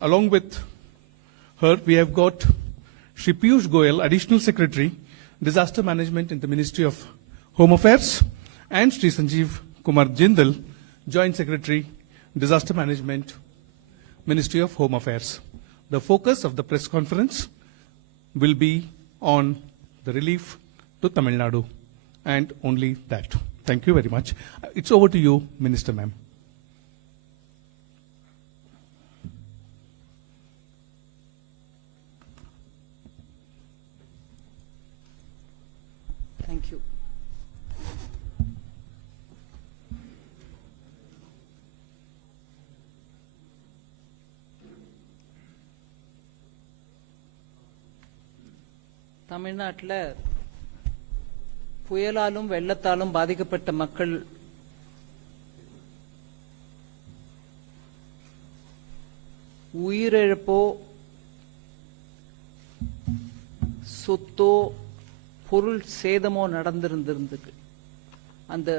Along with her, we have got Shri Piyush Goyal, Additional Secretary, Disaster Management in the Ministry of Home Affairs, and Shri Sanjeev Kumar Jindal, Joint Secretary, Disaster Management, Ministry of Home Affairs. The focus of the press conference will be on the relief to Tamil Nadu, and only that. Thank you very much. It's over to you, Minister Ma'am. Thank you. தமிழ்நாட்டில் புயலாலும் வெள்ளத்தாலும் பாதிக்கப்பட்ட மக்கள் உயிரிழப்போ சொத்தோ பொருள் சேதமோ நடந்திருந்திருக்கு. அந்த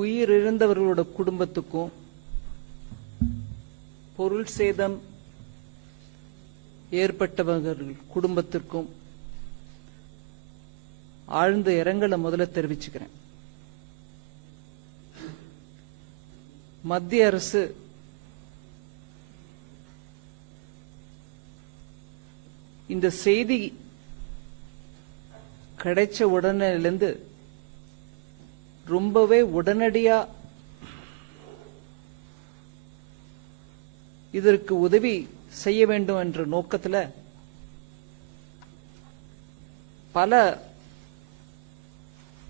உயிரிழந்தவர்களோட குடும்பத்துக்கும் பொருள் சேதம் ஏற்பட்டவர்கள் குடும்பத்திற்கும் ஆழ்ந்த இரங்கலை முதல்ல தெரிவிச்சுக்கிறேன். மத்திய அரசு இந்த செய்தி கிடைச்ச உடனேலிருந்து ரொம்பவே உடனடியா இதற்கு உதவி செய்ய வேண்டும் என்ற நோக்கத்தில் பல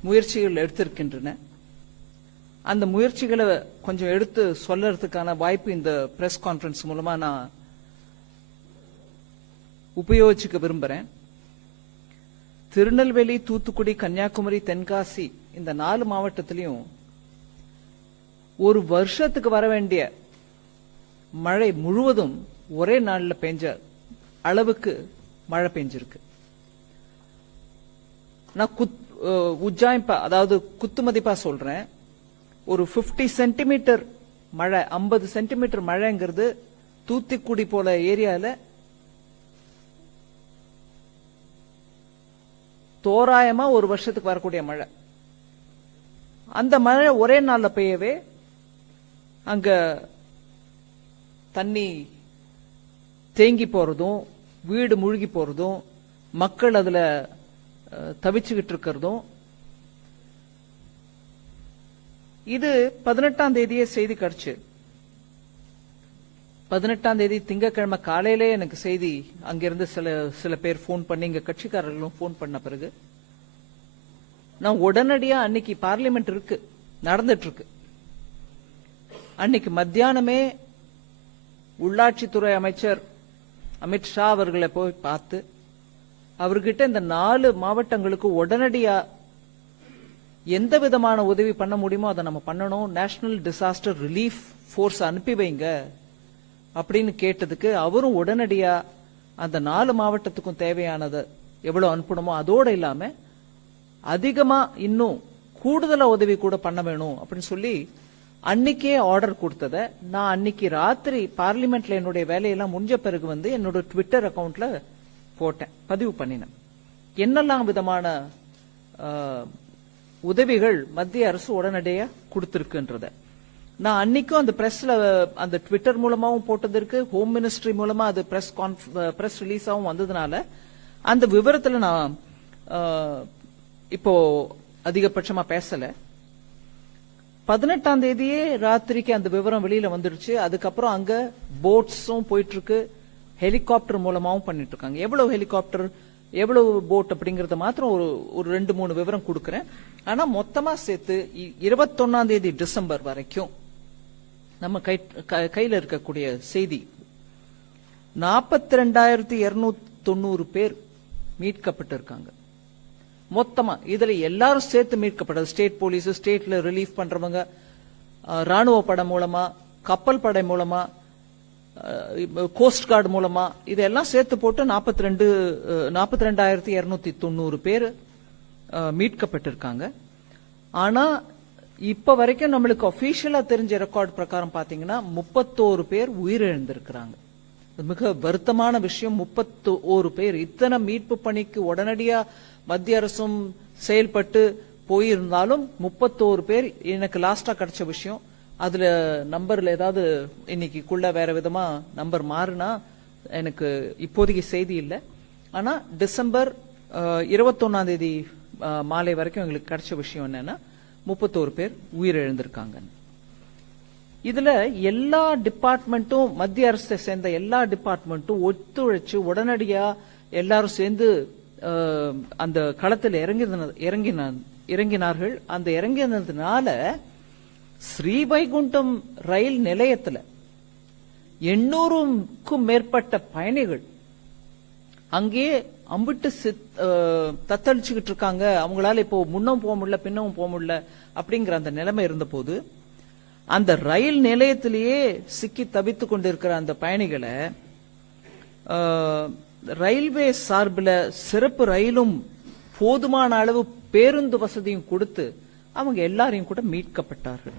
முயற்சிகள் எடுத்திருக்கின்றன. அந்த முயற்சிகளை கொஞ்சம் எடுத்து சொல்றதுக்கான வாய்ப்பு இந்த பிரஸ் கான்ஃபரன்ஸ் மூலமா நான் உபயோகிச்சுக்க விரும்புறேன். திருநெல்வேலி, தூத்துக்குடி, கன்னியாகுமரி, தென்காசி இந்த 4 மாவட்டத்திலையும் ஒரு வருஷத்துக்கு வர வேண்டிய மழை முழுவதும் ஒரே நாள்ல பெஞ்ச அளவுக்கு மழை பெஞ்சிருக்கு. நான் உஜ்ஜாயிப்பா, அதாவது குத்து மதிப்பா சொல்றேன். ஒரு 50 சென்டிமீட்டர் மழை, 50 சென்டிமீட்டர் மழைங்கிறது தூத்துக்குடி போல ஏரியால தோராயமா ஒரு வருஷத்துக்கு வரக்கூடிய மழை. அந்த மழை ஒரே நாள்ல பெய்யவே அங்க தண்ணி தேங்கி போறதும், வீடு மூழ்கி போறதும், மக்கள் அதுல தவிச்சுக்கிட்டு இருக்கிறதும், இது 18ஆம் தேதியே செய்தி கிடைச்சு. 18ஆம் தேதி திங்கட்கிழமை காலையிலே எனக்கு செய்தி அங்கிருந்து சில பேர் போன் பண்ணி, இங்க கட்சிக்காரர்களும் போன் பண்ண பிறகு நான் உடனடியா அன்னைக்கு பார்லிமெண்ட் இருக்கு, நடந்துட்டு இருக்கு. அன்னைக்கு மத்தியானமே உள்ளாட்சித்துறை அமைச்சர் அமித்ஷா அவர்களை போய் பார்த்து அவர்கிட்ட இந்த 4 மாவட்டங்களுக்கு உடனடியா எந்த விதமான உதவி பண்ண முடியுமோ அதை நம்ம பண்ணணும், நேஷனல் டிசாஸ்டர் ரிலீஃப் போர்ஸ் அனுப்பி வைங்க அப்படின்னு கேட்டதுக்கு அவரும் உடனடியா அந்த 4 மாவட்டத்துக்கும் தேவையானதை எவ்வளவு அனுப்பணுமோ அதோட இல்லாம அதிகமா இன்னும் கூடுதலா உதவி கூட பண்ண வேணும் அப்படின்னு சொல்லி அன்னைக்கே ஆர்டர் கொடுத்தத நான் அன்னைக்கு ராத்திரி பார்லிமெண்ட்ல என்னுடைய வேலையெல்லாம் முடிஞ்ச பிறகு என்னோட ட்விட்டர் அக்கவுண்ட்ல போட்டேன், பதிவு பண்ணினேன். என்னெல்லாம் விதமான உதவிகள் மத்திய அரசு உடனடியா கொடுத்திருக்குன்றத நான் அன்னைக்கும் அந்த பிரஸ்ல, அந்த ட்விட்டர் மூலமாவும் போட்டதற்கு, ஹோம் மினிஸ்ட்ரி மூலமா அது பிரஸ் ரிலீஸாவும் வந்ததுனால அந்த விவரத்துல நான் இப்போ அதிகபட்சமா பேசல. 18ஆம் தேதியே ராத்திரிக்கு அந்த விவரம் வெளியில வந்துடுச்சு. அதுக்கப்புறம் அங்க போட்ஸும் போயிட்டு இருக்கு, ஹெலிகாப்டர் மூலமாவும் பண்ணிட்டு இருக்காங்க. எவ்வளவு ஹெலிகாப்டர், எவ்வளவு போட் அப்படிங்கறத மாத்திரம் ஒரு 2-3 விவரம் கொடுக்கறேன். ஆனா மொத்தமா சேர்த்து 21ஆம் தேதி டிசம்பர் வரைக்கும் நம்ம கையில இருக்கக்கூடிய செய்தி 42,290 பேர் மீட்கப்பட்டிருக்காங்க. மொத்தமா இதுல எல்லாரும் சேர்த்து மீட்கப்பட்டது. ஸ்டேட் போலீஸ், ஸ்டேட்ல ரிலீஃப் பண்றவங்க, ராணுவ படை மூலமா, கப்பல் படை மூலமா, கோஸ்ட் கார்டு மூலமா, இதெல்லாம் சேர்த்து போட்டு 42,290 பேர் மீட்கப்பட்டிருக்காங்க. ஆனா இப்ப வரைக்கும் நம்மளுக்கு அபிஷியலா தெரிஞ்ச ரெக்கார்ட் பிரகாரம் பாத்தீங்கன்னா 31 பேர் உயிரிழந்திருக்கிறாங்க. மிக வருத்தமான விஷயம். 31 பேர். இத்தனை மீட்பு பணிக்கு உடனடியா மத்திய அரசும் செயல்பட்டு போயிருந்தாலும் 31 பேர் எனக்கு லாஸ்டா கிடைச்ச விஷயம். அதுல நம்பர்ல ஏதாவது இன்னைக்குள்ள வேற விதமா நம்பர் மாறுனா எனக்கு இப்போதைக்கு செய்தி இல்லை. ஆனா டிசம்பர் 21ஆம் தேதி மாலை வரைக்கும் எங்களுக்கு கிடைச்ச விஷயம் என்னன்னா 31 பேர் உயிரிழந்திருக்காங்க. இதுல எல்லா டிபார்ட்மெண்ட்டும், மத்திய அரசை சேர்ந்த எல்லா டிபார்ட்மெண்ட்டும் ஒத்துழைச்சு உடனடியா எல்லாரும் சேர்ந்து அந்த களத்தில் இறங்கினார்கள். அந்த இறங்கினதுனால ஸ்ரீவைகுண்டம் ரயில் நிலையத்துல 800க்கும் மேற்பட்ட பயணிகள் அங்கேயே அம்பிட்டு தத்தளிச்சுக்கிட்டு இருக்காங்க. அவங்களால இப்போ முன்னும் போக முடியல, பின்னவும் போக முடியல அப்படிங்கிற அந்த நிலைமை இருந்த போது அந்த ரயில் நிலையத்திலேயே சிக்கி தவித்து கொண்டிருக்கிற அந்த பயணிகளை ரயில்வே சார்பில் சிறப்பு ரயிலும் போதுமான அளவு பேருந்து வசதியும் கொடுத்து அவங்க எல்லாரையும் கூட மீட்கப்பட்டார்கள்.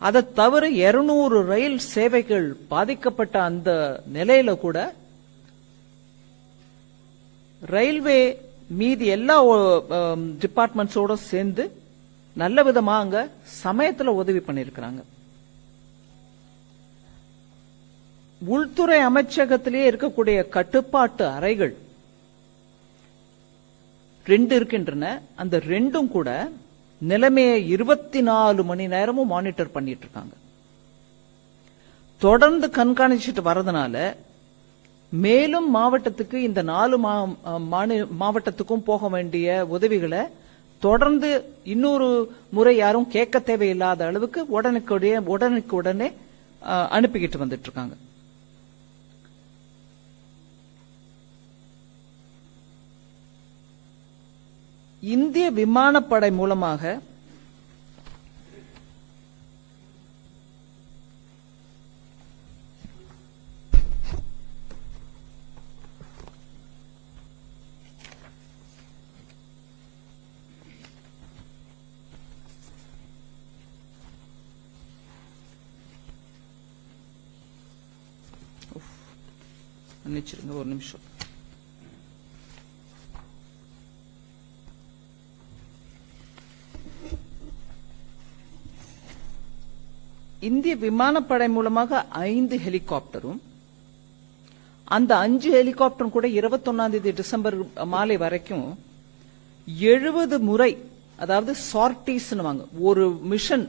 அதை தவிர 200 ரயில் சேவைகள் பாதிக்கப்பட்ட அந்த நிலையில கூட ரயில்வே மீதி எல்லா டிபார்ட்மெண்ட்ஸோட சேர்ந்து நல்ல விதமா அங்க சமயத்துல உதவி பண்ணிருக்கிறாங்க. உள்துறை அமைச்சகத்திலேயே இருக்கக்கூடிய கட்டுப்பாட்டு அறைகள் 2 இருக்கின்றன. அந்த 2ம் கூட நிலைமையை 24 மணி நேரமும் மானிட்டர் பண்ணிட்டு இருக்காங்க. தொடர்ந்து கண்காணிச்சுட்டு வரதுனால மேலும் மாவட்டத்துக்கு, இந்த 4 மாவட்டத்துக்கும் போக வேண்டிய உதவிகளை தொடர்ந்து இன்னொரு முறை யாரும் கேட்க தேவையில்லாத அளவுக்கு உடனுக்குடனே அனுப்பிக்கிட்டு வந்துட்டு இருக்காங்க. இந்திய விமானப்படை மூலமாக மன்னிச்சிருங்க ஒரு நிமிஷம். இந்திய விமானப்படை மூலமாக 5 ஹெலிகாப்டரும், அந்த 5 ஹெலிகாப்டரும் கூட 21ஆம் தேதி டிசம்பர் மாலை வரைக்கும் 70 முறை, அதாவது சார்டிஸ் ஒரு மிஷன்,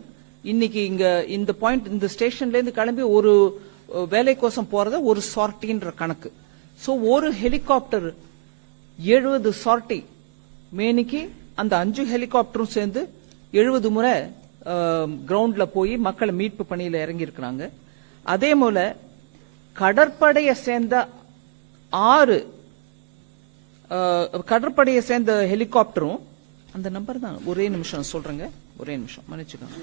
இன்னைக்கு இங்க இந்த பாயிண்ட், இந்த ஸ்டேஷன்ல இருந்து கிளம்பி ஒரு வேலைக்கோசம் போறத ஒரு சார்டின்ற கணக்கு. சோ ஒரு ஹெலிகாப்டர் 70 சார்டி மேனிக்கு அந்த 5 ஹெலிகாப்டரும் சேர்ந்து 70 முறை கிரவுண்ட்ல போய் மக்களை மீட்பு பணியில இறங்கி இருக்கிறாங்க. அதே போல கடற்படையை சேர்ந்த 6 கடற்படையை சேர்ந்த ஹெலிகாப்டரும், அந்த நம்பர் தான், ஒரே நிமிஷம் சொல்றேங்க, ஒரே நிமிஷம் மன்னிச்சுக்கோங்க.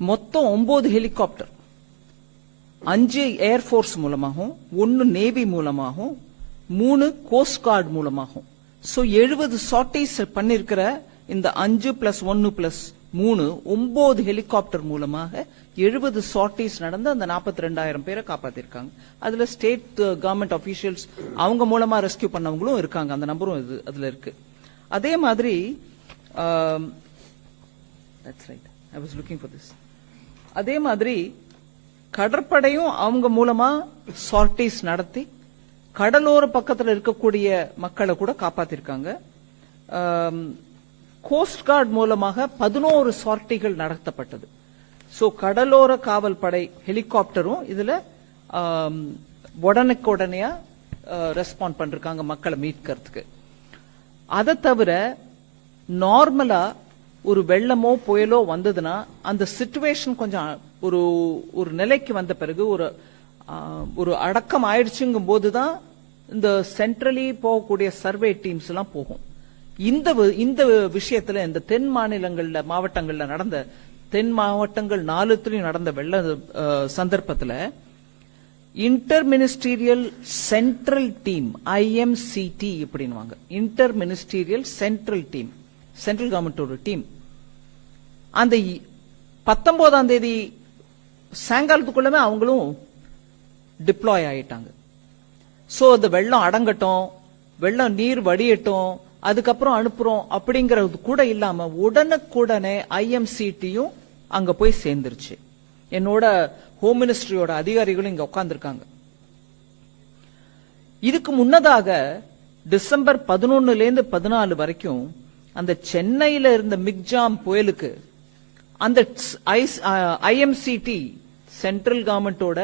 மொத்தம் 9 ஹெலிகாப்டர், 5 ஏர்போர்ஸ் மூலமாகவும், 1 நேவி மூலமாகவும், 3 கோஸ்ட் கார்டு மூலமாகவும், சோ 70 சார்டிஸ் பண்ணிருக்கிற இந்த 5 + 1 + 3 9 ஹெலிகாப்டர் மூலமாக 70 சார்டிஸ் நடந்து அந்த 42,000 பேரை காப்பாத்திருக்காங்க. அதுல ஸ்டேட் கவர்மெண்ட் அபிஷியல்ஸ் அவங்க மூலமா ரெஸ்கியூ பண்ணவங்களும் இருக்காங்க. அந்த நம்பரும் அதுல இருக்கு. அதே மாதிரி that's right, I was looking for this. அதே மாதிரி கடற்படையும் அவங்க மூலமா சார்டிஸ் நடத்தி கடலோர பக்கத்தில் இருக்கக்கூடிய மக்களை கூட காப்பாத்திருக்காங்க. கோஸ்ட் கார்டு மூலமாக 11 சார்டிகள் நடத்தப்பட்டது. சோ கடலோர காவல் படை ஹெலிகாப்டரும் இதுல உடனுக்குடனே ரெஸ்பாண்ட் பண்ணிருக்காங்க மக்களை மீட்கிறதுக்கு. அதை தவிர நார்மலா ஒரு வெள்ளமோ புயலோ வந்ததுன்னா அந்த சிச்சுவேஷன் கொஞ்சம் ஒரு நிலைக்கு வந்த பிறகு, ஒரு ஒரு அடக்கம் ஆயிடுச்சுங்கும் போதுதான் இந்த சென்ட்ரலி போகக்கூடிய சர்வே டீம்ஸ் எல்லாம் போகும். இந்த விஷயத்துல இந்த தென் மாநிலங்கள்ல மாவட்டங்கள்ல நடந்த தென் மாவட்டங்கள் 4 நடந்த வெள்ள சந்தர்ப்பத்துல inter ministerial central team IMCT இப்படின்னுவாங்க. Inter ministerial central team, central கவர்மெண்டோட டீம் அந்த 19ஆம் தேதி சாயங்காலத்துக்குள்ளமே அவங்களும் டிப்ளாய் ஆயிட்டாங்க. சோ அந்த வெள்ளம் அடங்கட்டும், வெள்ளம் நீர் வடியட்டும், அதுக்கப்புறம் அனுப்புறோம் அப்படிங்கறது கூட இல்லாம உடனுக்குடனே IMCTயும் அங்க போய் சேர்ந்துருச்சு. என்னோட ஹோம் மினிஸ்ட்ரியோட அதிகாரிகளும் இங்க உட்கார்ந்துருக்காங்க. இதுக்கு முன்னதாக டிசம்பர் 11 14 வரைக்கும் அந்த சென்னையில இருந்த மிக்ஜாம் புயலுக்கு அந்த IMCT சென்ட்ரல் கவர்மெண்டோட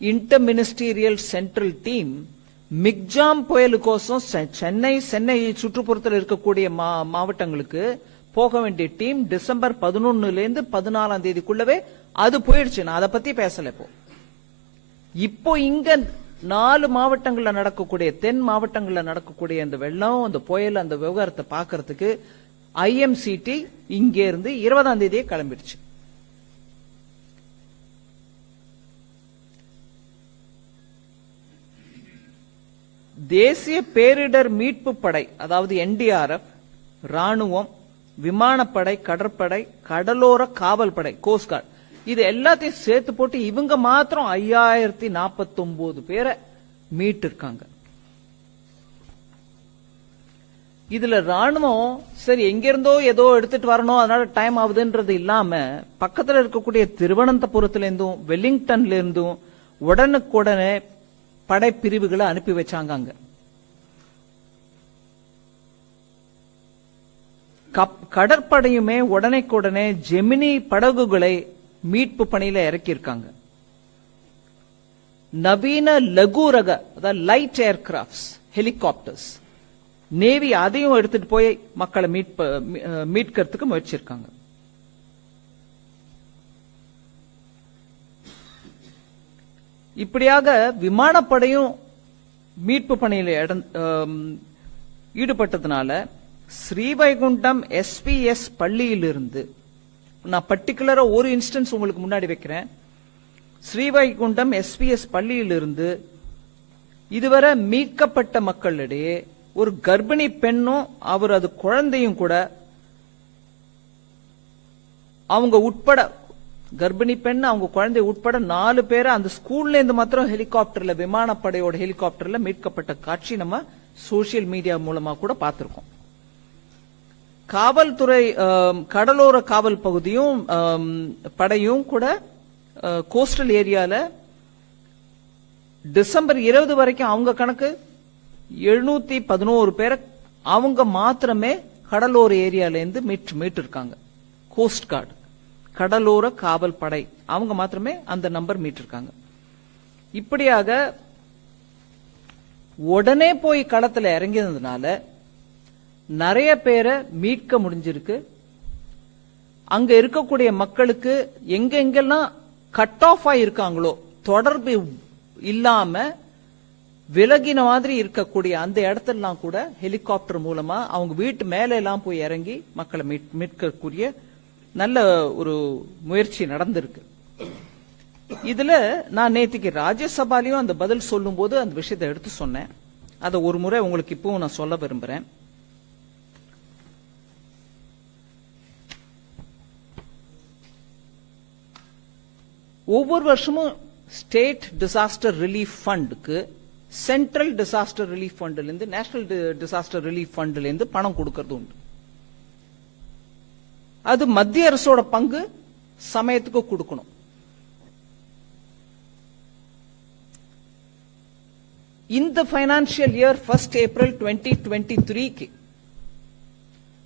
inter ministerial central team Michaung புயலுக்கோசம் சென்னை சுற்றுப்புறத்தில் இருக்கக்கூடிய மாவட்டங்களுக்கு போக வேண்டிய டீம் டிசம்பர் 11 14 தேதிக்குள்ளவே அது போயிடுச்சு. நான் அதை பத்தி பேசல. இப்போ இங்க 4 மாவட்டங்கள்ல நடக்கக்கூடிய தென் மாவட்டங்கள்ல நடக்கக்கூடிய அந்த வெள்ளம், அந்த புயல், அந்த விவகாரத்தை பாக்குறதுக்கு IMCT இங்க இருந்து 20ஆம் தேதியே கிளம்பிடுச்சு. தேசிய பேரிடர் மீட்பு படை அதாவது NDRF, ராணுவம், விமானப்படை, கடற்படை, கடலோர காவல் படை, கோஸ்ட் கார்டு, இது எல்லாத்தையும் சேர்த்து போட்டு இவங்க மாத்திரம் 5049 பேரை மீட்டு இருக்காங்க. இதுல ராணுவம் சரி எங்க இருந்தோ ஏதோ எடுத்துட்டு வரணும் அதனால டைம் ஆகுதுன்றது இல்லாம பக்கத்துல இருக்கக்கூடிய திருவனந்தபுரத்துல இருந்தும் வெலிங்டன்ல இருந்தும் உடனுக்குடனே படைப்பிரிவுகளை அனுப்பி வச்சாங்க. அங்க கடற்படையுமே உடனே ஜெமினி படகுகளை மீட்பு பணியில இறக்கியிருக்காங்க. நவீன லகு ரக அதாவது லைட் ஏர்கிராப்ட்ஸ், ஹெலிகாப்டர்ஸ், நேவி அதையும் எடுத்துட்டு போய் மக்களை மீட்கிறதுக்கு முயற்சிருக்காங்க. இப்படியாக விமானப்படையும் மீட்பு பணியில் ஈடுபட்டதுனால ஸ்ரீவைகுண்டம் SPS பள்ளியிலிருந்து நான் பர்டிகுலரா ஒரு இன்ஸ்டன்ஸ் உங்களுக்கு முன்னாடி வைக்கிறேன். ஸ்ரீவைகுண்டம் SPS பள்ளியிலிருந்து இதுவரை மீட்கப்பட்ட மக்களிடையே ஒரு கர்ப்பிணி பெண்ணும் அது குழந்தையும் கூட அவங்க உட்பட கர்ப்பிணி பெண் அவங்க குழந்தை உட்பட 4 பேரை அந்த ஸ்கூல்ல இருந்து மாத்திரம் ஹெலிகாப்டர்ல விமானப்படையோட ஹெலிகாப்டர்ல மீட்கப்பட்ட காட்சி நம்ம சோசியல் மீடியா மூலமா கூட பார்த்திருக்கோம். காவல்துறை கடலோர காவல் பகுதியும் படையும் கூட கோஸ்டல் ஏரியால டிசம்பர் 20 வரைக்கும் அவங்க கணக்கு 711 பேரை அவங்க மாத்திரமே கடலோர ஏரியால இருந்து மீட்டு இருக்காங்க. கோஸ்ட் கார்டு கடலோர காவல் படை அவங்க மாத்திரமே அந்த நம்பர் மீட்டிருக்காங்க. இப்படியாக உடனே போய் களத்துல இறங்கினதுனால நிறைய பேரை மீட்க முடிஞ்சிருக்கு. அங்க இருக்கக்கூடிய மக்களுக்கு எங்கெங்கெல்லாம் கட் ஆஃப் ஆயிருக்காங்களோ தொடர்பு இல்லாம விலகின மாதிரி இருக்கக்கூடிய அந்த இடத்தெல்லாம் கூட ஹெலிகாப்டர் மூலமா அவங்க வீட்டு மேல எல்லாம் போய் இறங்கி மக்களை மீட்கக்கூடிய நல்ல ஒரு முயற்சி நடந்திருக்கு. இதுல நான் நேத்திக்கு ராஜ்யசபாலையும் அந்த பதில் சொல்லும் போது அந்த விஷயத்தை எடுத்து சொன்னேன். அதை ஒரு முறை உங்களுக்கு இப்பவும் நான் சொல்ல விரும்புறேன். ஒவ்வொரு வருஷமும் ஸ்டேட் டிசாஸ்டர் ரிலீஃப் ஃபண்டுக்கு சென்ட்ரல் டிசாஸ்டர் ரிலீஃப் ஃபண்ட்ல இருந்து நேஷனல் டிசாஸ்டர் ரிலீஃப் ஃபண்ட்ல இருந்து பணம் கொடுக்கறது உண்டு. அது மத்திய அரசோட பங்கு சமயத்துக்கு கொடுக்கணும். இந்த financial year 1 April 2023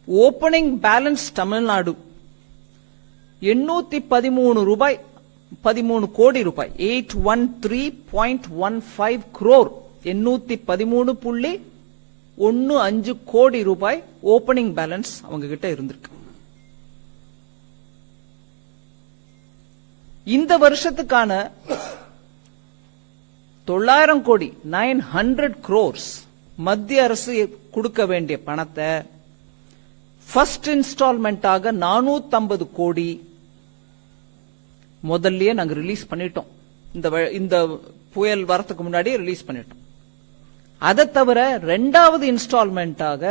opening balance Tamil Nadu 813 கோடி ரூபாய் 813.15 crore 813.15 கோடி ரூபாய் ஓபனிங் பேலன்ஸ் அவங்க கிட்ட இருந்திருக்கு. இந்த வருஷத்துக்கான 900 கோடி 900 crores மத்திய அரசு கொடுக்க வேண்டிய பணத்தை ஃபர்ஸ்ட் இன்ஸ்டால்மெண்டாக 450 கோடி முதல்லயே நாங்க ரிலீஸ் பண்ணிட்டோம். இந்த புயல் வரத்துக்கு முன்னாடி ரிலீஸ் பண்ணிட்டோம். அதை தவிர இரண்டாவது இன்ஸ்டால்மெண்டாக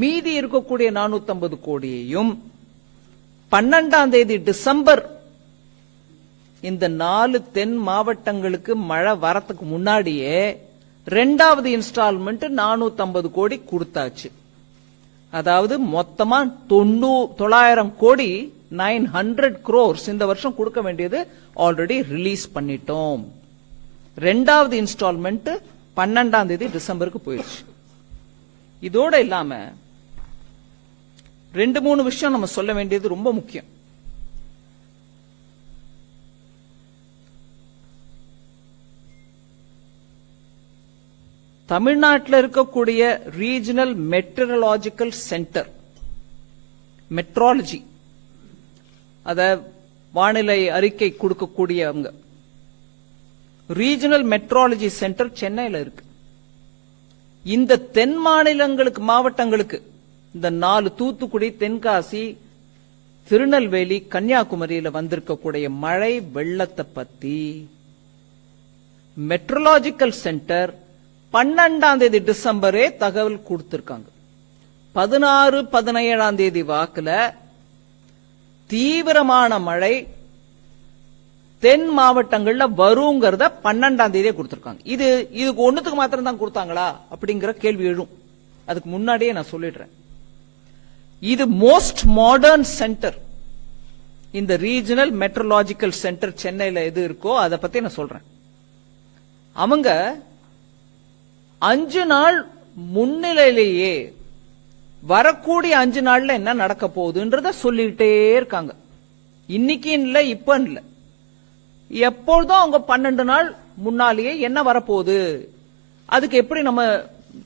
மீதி இருக்கக்கூடிய 450 கோடியையும் 12ஆம் தேதி டிசம்பர் இந்த 4 தென் மாவட்டங்களுக்கு மழை வரத்துக்கு முன்னாடியே இரண்டாவது இன்ஸ்டால்மெண்ட் 450 கோடி கொடுத்தாச்சு. அதாவது மொத்தமா 900 கோடி 900 crores இந்த வருஷம் கொடுக்க வேண்டியது ஆல்ரெடி ரிலீஸ் பண்ணிட்டோம். இரண்டாவது இன்ஸ்டால்மெண்ட் 12ஆம் தேதி டிசம்பருக்கு போயிடுச்சு. இதோட இல்லாம 2-3 விஷயம் நம்ம சொல்ல வேண்டியது ரொம்ப முக்கியம். தமிழ்நாட்டில் இருக்கக்கூடிய ரீஜனல் மெட்ரலாஜிக்கல் சென்டர், மெட்ராலஜி, அத வானிலை அறிக்கை கொடுக்கக்கூடியவங்க, ரீஜனல் மெட்ராலஜி சென்டர் சென்னையில இருக்கு. இந்த தென் மாநிலங்களுக்கு மாவட்டங்களுக்கு இந்த 4 தூத்துக்குடி, தென்காசி, திருநெல்வேலி, கன்னியாகுமரியில வந்திருக்கக்கூடிய மழை வெள்ளத்தை பத்தி மெட்ரலாஜிக்கல் சென்டர் 12ஆம் தேதி டிசம்பரே தகவல் கொடுத்திருக்காங்க. 16, 17ஆம் தேதி வாக்குல தீவிரமான மழை தென் மாவட்டங்கள்ல வருங்கிறத 12ஆம் தேதியே கொடுத்திருக்காங்க. இதுக்கு ஒண்ணுத்துக்கு மாத்திரம் தான் கொடுத்தாங்களா அப்படிங்கிற கேள்வி எழும். அதுக்கு முன்னாடியே நான் சொல்லிடுறேன். இது மோஸ்ட் மாடர்ன் சென்டர். இந்த ரீஜனல் மெட்ரலாஜிக்கல் சென்டர் சென்னையில எது இருக்கோ அதை பத்தி நான் சொல்றேன். அவங்க 5 நாள் முன்னிலையிலேயே வரக்கூடிய 5 நாள்ல என்ன நடக்க போகுதுன்றத சொல்லிட்டே இருக்காங்க. இன்னைக்கு இல்ல, இப்ப இல்ல, எப்பொழுதும் அவங்க 12 நாள் முன்னாலேயே என்ன வரப்போகுது, அதுக்கு எப்படி நம்ம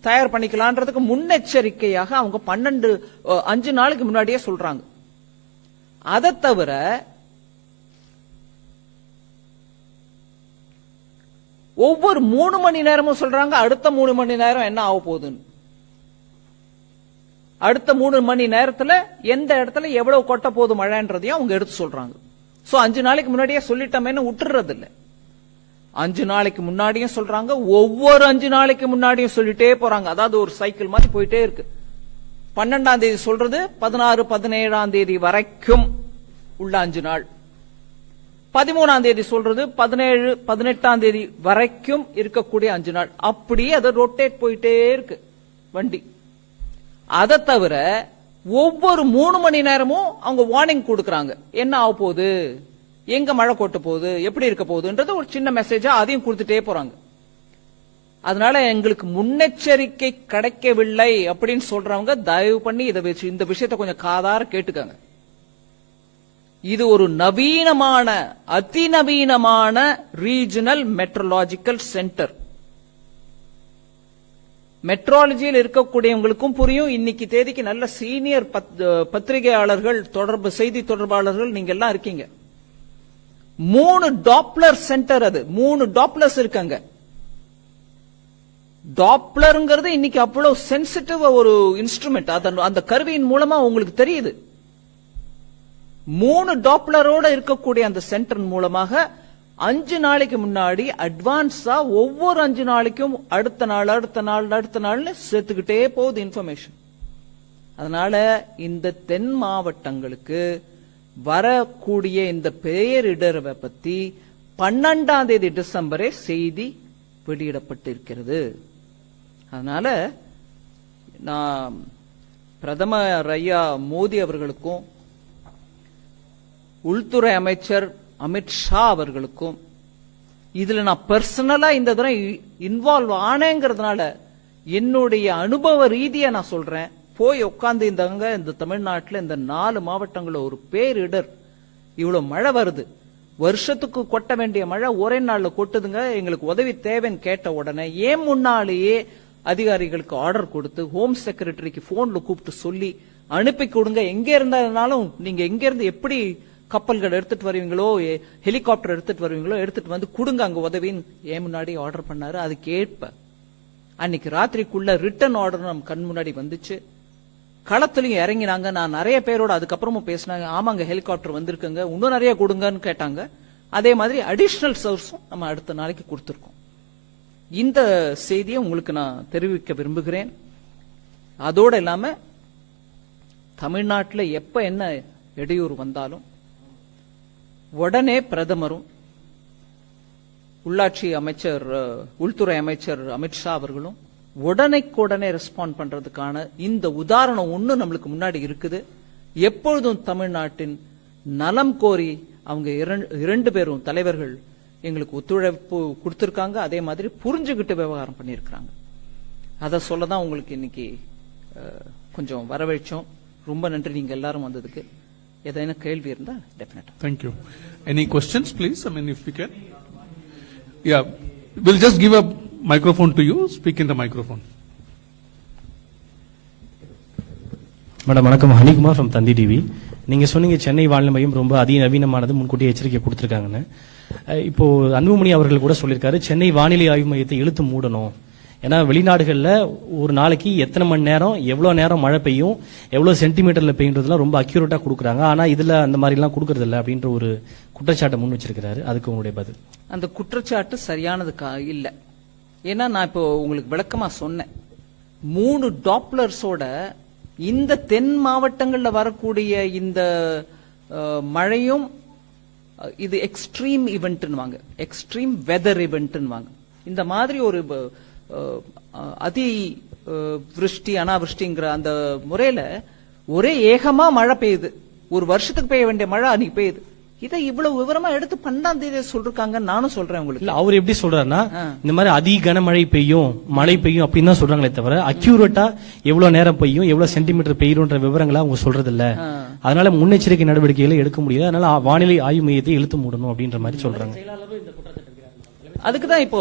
தயார் பண்ணிக்கலான்றதுக்கு முன்னெச்சரிக்கையாக அவங்க 5 நாளுக்கு முன்னாடியே சொல்றாங்க. அதை தவிர ஒவ்வொரு 3 மணி நேரமும் சொல்றாங்க அடுத்த 3 மணி நேரம் என்ன ஆக போகுதுன்னு. அடுத்த 3 மணி நேரத்துல எந்த இடத்துல எவ்வளவு கொட்ட போகுது மழைன்றதையும் அவங்க எடுத்து சொல்றாங்க. சோ 5 நாளைக்கு முன்னாடியே சொல்லிட்டோமேன்னு விட்டுறது இல்ல. 5 நாளைக்கு முன்னாடியும் சொல்றாங்க, ஒவ்வொரு 5 நாளைக்கு முன்னாடியும் சொல்லிட்டே போறாங்க. அதாவது ஒரு சைக்கிள் மாதிரி போயிட்டே இருக்கு. 12ஆம் தேதி சொல்றது 16, 17ஆம் தேதி வரைக்கும் உள்ள 5 நாள். 13ஆம் தேதி சொல்றது 17, 18ஆம் தேதி வரைக்கும் இருக்கக்கூடிய 5 நாள். அப்படியே அதை ரொட்டேட் போயிட்டே இருக்கு வண்டி. அதை தவிர ஒவ்வொரு 3 மணி நேரமும் அவங்க வார்னிங் கொடுக்கறாங்க. என்ன ஆக போகுது, எங்க மழை கொட்ட போகுது, எப்படி இருக்க போகுதுன்றது ஒரு சின்ன மெசேஜா அதையும் கொடுத்துட்டே போறாங்க. அதனால எங்களுக்கு முன்னெச்சரிக்கை கிடைக்கவில்லை அப்படின்னு சொல்றவங்க தயவு பண்ணி இந்த விஷயத்தை கொஞ்சம் காதார கேட்டுக்காங்க. இது ஒரு நவீனமான, அதிநவீனமான ரீஜனல் மெட்ரலாஜிக்கல் சென்டர். மெட்ராலஜியில் இருக்கக்கூடியவங்களுக்கும் புரியும். இன்னைக்கு தேதிக்கு நல்ல சீனியர் பத்திரிகையாளர்கள், செய்தி தொடர்பாளர்கள் நீங்க எல்லாம் இருக்கீங்க. 3 டாப்ளர் சென்டர், அது 3 டாப்ளர்ஸ் இருக்காங்க. டாப்ளர்ங்கிறது இன்னைக்கு அவ்வளவு சென்சிட்டிவ் ஒரு இன்ஸ்ட்ருமெண்ட். அந்த கருவியின் மூலமா உங்களுக்கு தெரியுது. 3 டாப்ளரோட இருக்கக்கூடிய அந்த சென்டர் மூலமாக 5 நாளைக்கு முன்னாடி அட்வான்ஸா ஒவ்வொரு 5 நாளைக்கும் அடுத்த நாள்னு சேர்த்துக்கிட்டே போகுது இன்ஃபர்மேஷன். அதனால இந்த தென் மாவட்டங்களுக்கு வரக்கூடிய இந்த பேரிடரை பத்தி 12ஆம் தேதி டிசம்பரே செய்தி வெளியிடப்பட்டிருக்கிறது. அதனால நான் பிரதமர் ஐயா மோடி அவர்களுக்கும் உள்துறை அமைச்சர் அமித்ஷா அவர்களுக்கும் இதுல நான் பர்சனலா இந்த தடவை இன்வால்வ் ஆனேங்கிறதுனால என்னுடைய அனுபவ ரீதியா நான் சொல்றேன். போய் உட்கார்ந்து இந்த தமிழ்நாட்டில் இந்த 4 மாவட்டங்கள்ல ஒரு பேரிடர், இவ்வளவு மழை வருது, வருஷத்துக்கு கொட்ட வேண்டிய மழை ஒரே நாள்ல கொட்டுதுங்க, எங்களுக்கு உதவி தேவைன்னு கேட்ட உடனே ஏன் முன்னாலேயே அதிகாரிகளுக்கு ஆர்டர் கொடுத்து ஹோம் செக்ரட்டரிக்கு போன்ல கூப்பிட்டு சொல்லி அனுப்பி கொடுங்க, எங்க இருந்தாலும் நீங்க எங்க இருந்து எப்படி கப்பல்கள் எடுத்துட்டு வருவீங்களோ ஹெலிகாப்டர் எடுத்துட்டு வருவீங்களோ எடுத்துட்டு வந்து கொடுங்க அங்க உதவின்னு ஏன் முன்னாடி ஆர்டர் பண்ணாரு. அதுக்கு ஏற்ப அன்னைக்கு ராத்திரிக்குள்ள ரிட்டர்ன் ஆர்டர் நம்ம கண் முன்னாடி வந்துச்சு. களத்திலையும் இறங்கினாங்க. நான் நிறைய பேரோட அதுக்கப்புறமும் பேசினாங்க. ஆமாங்க ஹெலிகாப்டர் வந்திருக்குங்க, இன்னும் நிறைய கொடுங்கன்னு கேட்டாங்க. அதே மாதிரி அடிஷனல் சர்வீஸும் நம்ம அடுத்த நாளைக்கு கொடுத்திருக்கோம். இந்த செய்தியை உங்களுக்கு நான் தெரிவிக்க விரும்புகிறேன். அதோட இல்லாம தமிழ்நாட்டில் எப்ப என்ன இடையூறு வந்தாலும் உடனே பிரதமரும் உள்ளாட்சி அமைச்சர் உள்துறை அமைச்சர் அமித்ஷா அவர்களும் உடனே ரெஸ்பாண்ட் பண்றதுக்கான இந்த உதாரணம் ஒண்ணு நம்மளுக்கு முன்னாடி இருக்குது. எப்பொழுதும் தமிழ்நாட்டின் நலம் கோரி அவங்க இரண்டு பேரும் தலைவர்கள் எங்களுக்கு ஒத்துழைப்பு கொடுத்திருக்காங்க. அதே மாதிரி புரிஞ்சுகிட்டு விவகாரம் பண்ணியிருக்காங்க. அதை சொல்லதான் உங்களுக்கு இன்னைக்கு கொஞ்சம் வரவழைச்சோம். ரொம்ப நன்றி நீங்க எல்லாரும் வந்ததுக்கு. ஏதாவது கேள்வி இருந்தா டெஃபினட்டா. Thank you. Any questions, please? I mean, if we can. Yeah, we'll just give a microphone to you. Speak in the microphone. Madam வணக்கம். ஹனிகுமார் ஃப்ரம் தந்தி டிவி. நீங்க சொன்னீங்க சென்னை வானிலை மையம் ரொம்ப அதிநவீனமானது, முன்கூட்டியே எச்சரிக்கை கொடுத்திருக்காங்கன்னு. இப்போ அன்புமணி அவர்கள் கூட சொல்லியிருக்காரு சென்னை வானிலை ஆய்வு மையத்தை இழுத்து மூடணும். ஏன்னா வெளிநாடுகள்ல ஒரு நாளைக்கு எத்தனை மணி நேரம் எவ்வளவு நேரம் மழை பெய்யும், எவ்வளவு சென்டிமீட்டர்ல பெய்யுன்றதுலாம் ரொம்ப அக்யூரேட்டா கொடுக்குறாங்க. ஆனா இதுல அந்த மாதிரி எல்லாம் கொடுக்கறது இல்ல அப்படின்ற ஒரு குற்றச்சாட்டை முன் வச்சிருக்கிறாரு. அதுக்கு உங்களுடைய பதில்? அந்த குற்றச்சாட்டு சரியானது இல்ல. ஏன்னா நான் இப்போ உங்களுக்கு விளக்கமா சொன்னேன். 3 டாப்லர்ஸோட இந்த தென் மாவட்டங்கள்ல வரக்கூடிய இந்த மழையும் இது எக்ஸ்ட்ரீம் இவெண்ட்னுவாங்க, எக்ஸ்ட்ரீம் வெதர் இவெண்ட்னுவாங்க. இந்த மாதிரி ஒரு அதி விருஷ்டி அனாவிருஷ்டிங்கிற அந்த முறையில ஒரே ஏகமா மழை பெய்யுது. ஒரு வருஷத்துக்கு பெய்ய வேண்டிய மழை அன்னைக்கு பெய்யுது. இதை இவ்வளவு விவரமா எடுத்து 12ஆம் தேதி சொல்றாங்க. நானும் சொல்றேன் உங்களுக்கு. இல்ல அவர் எப்படி சொல்றாருன்னா இந்த மாதிரி அதிக கனமழை பெய்யும், மழை பெய்யும் அப்படின்னு தான் சொல்றாங்களே தவிர அக்யூரேட்டா எவ்வளவு நேரம் பெய்யும், எவ்வளவு சென்டிமீட்டர் பெய்யும்ன்ற விவரங்களை அவங்க சொல்றது இல்ல. அதனால முன்னெச்சரிக்கை நடவடிக்கைகளை எடுக்க முடியாது. அதனால வானிலை ஆய்வு மையத்தை இழுத்து மூடணும் அப்படின்ற மாதிரி சொல்றாங்க. அதுக்குதான் இப்போ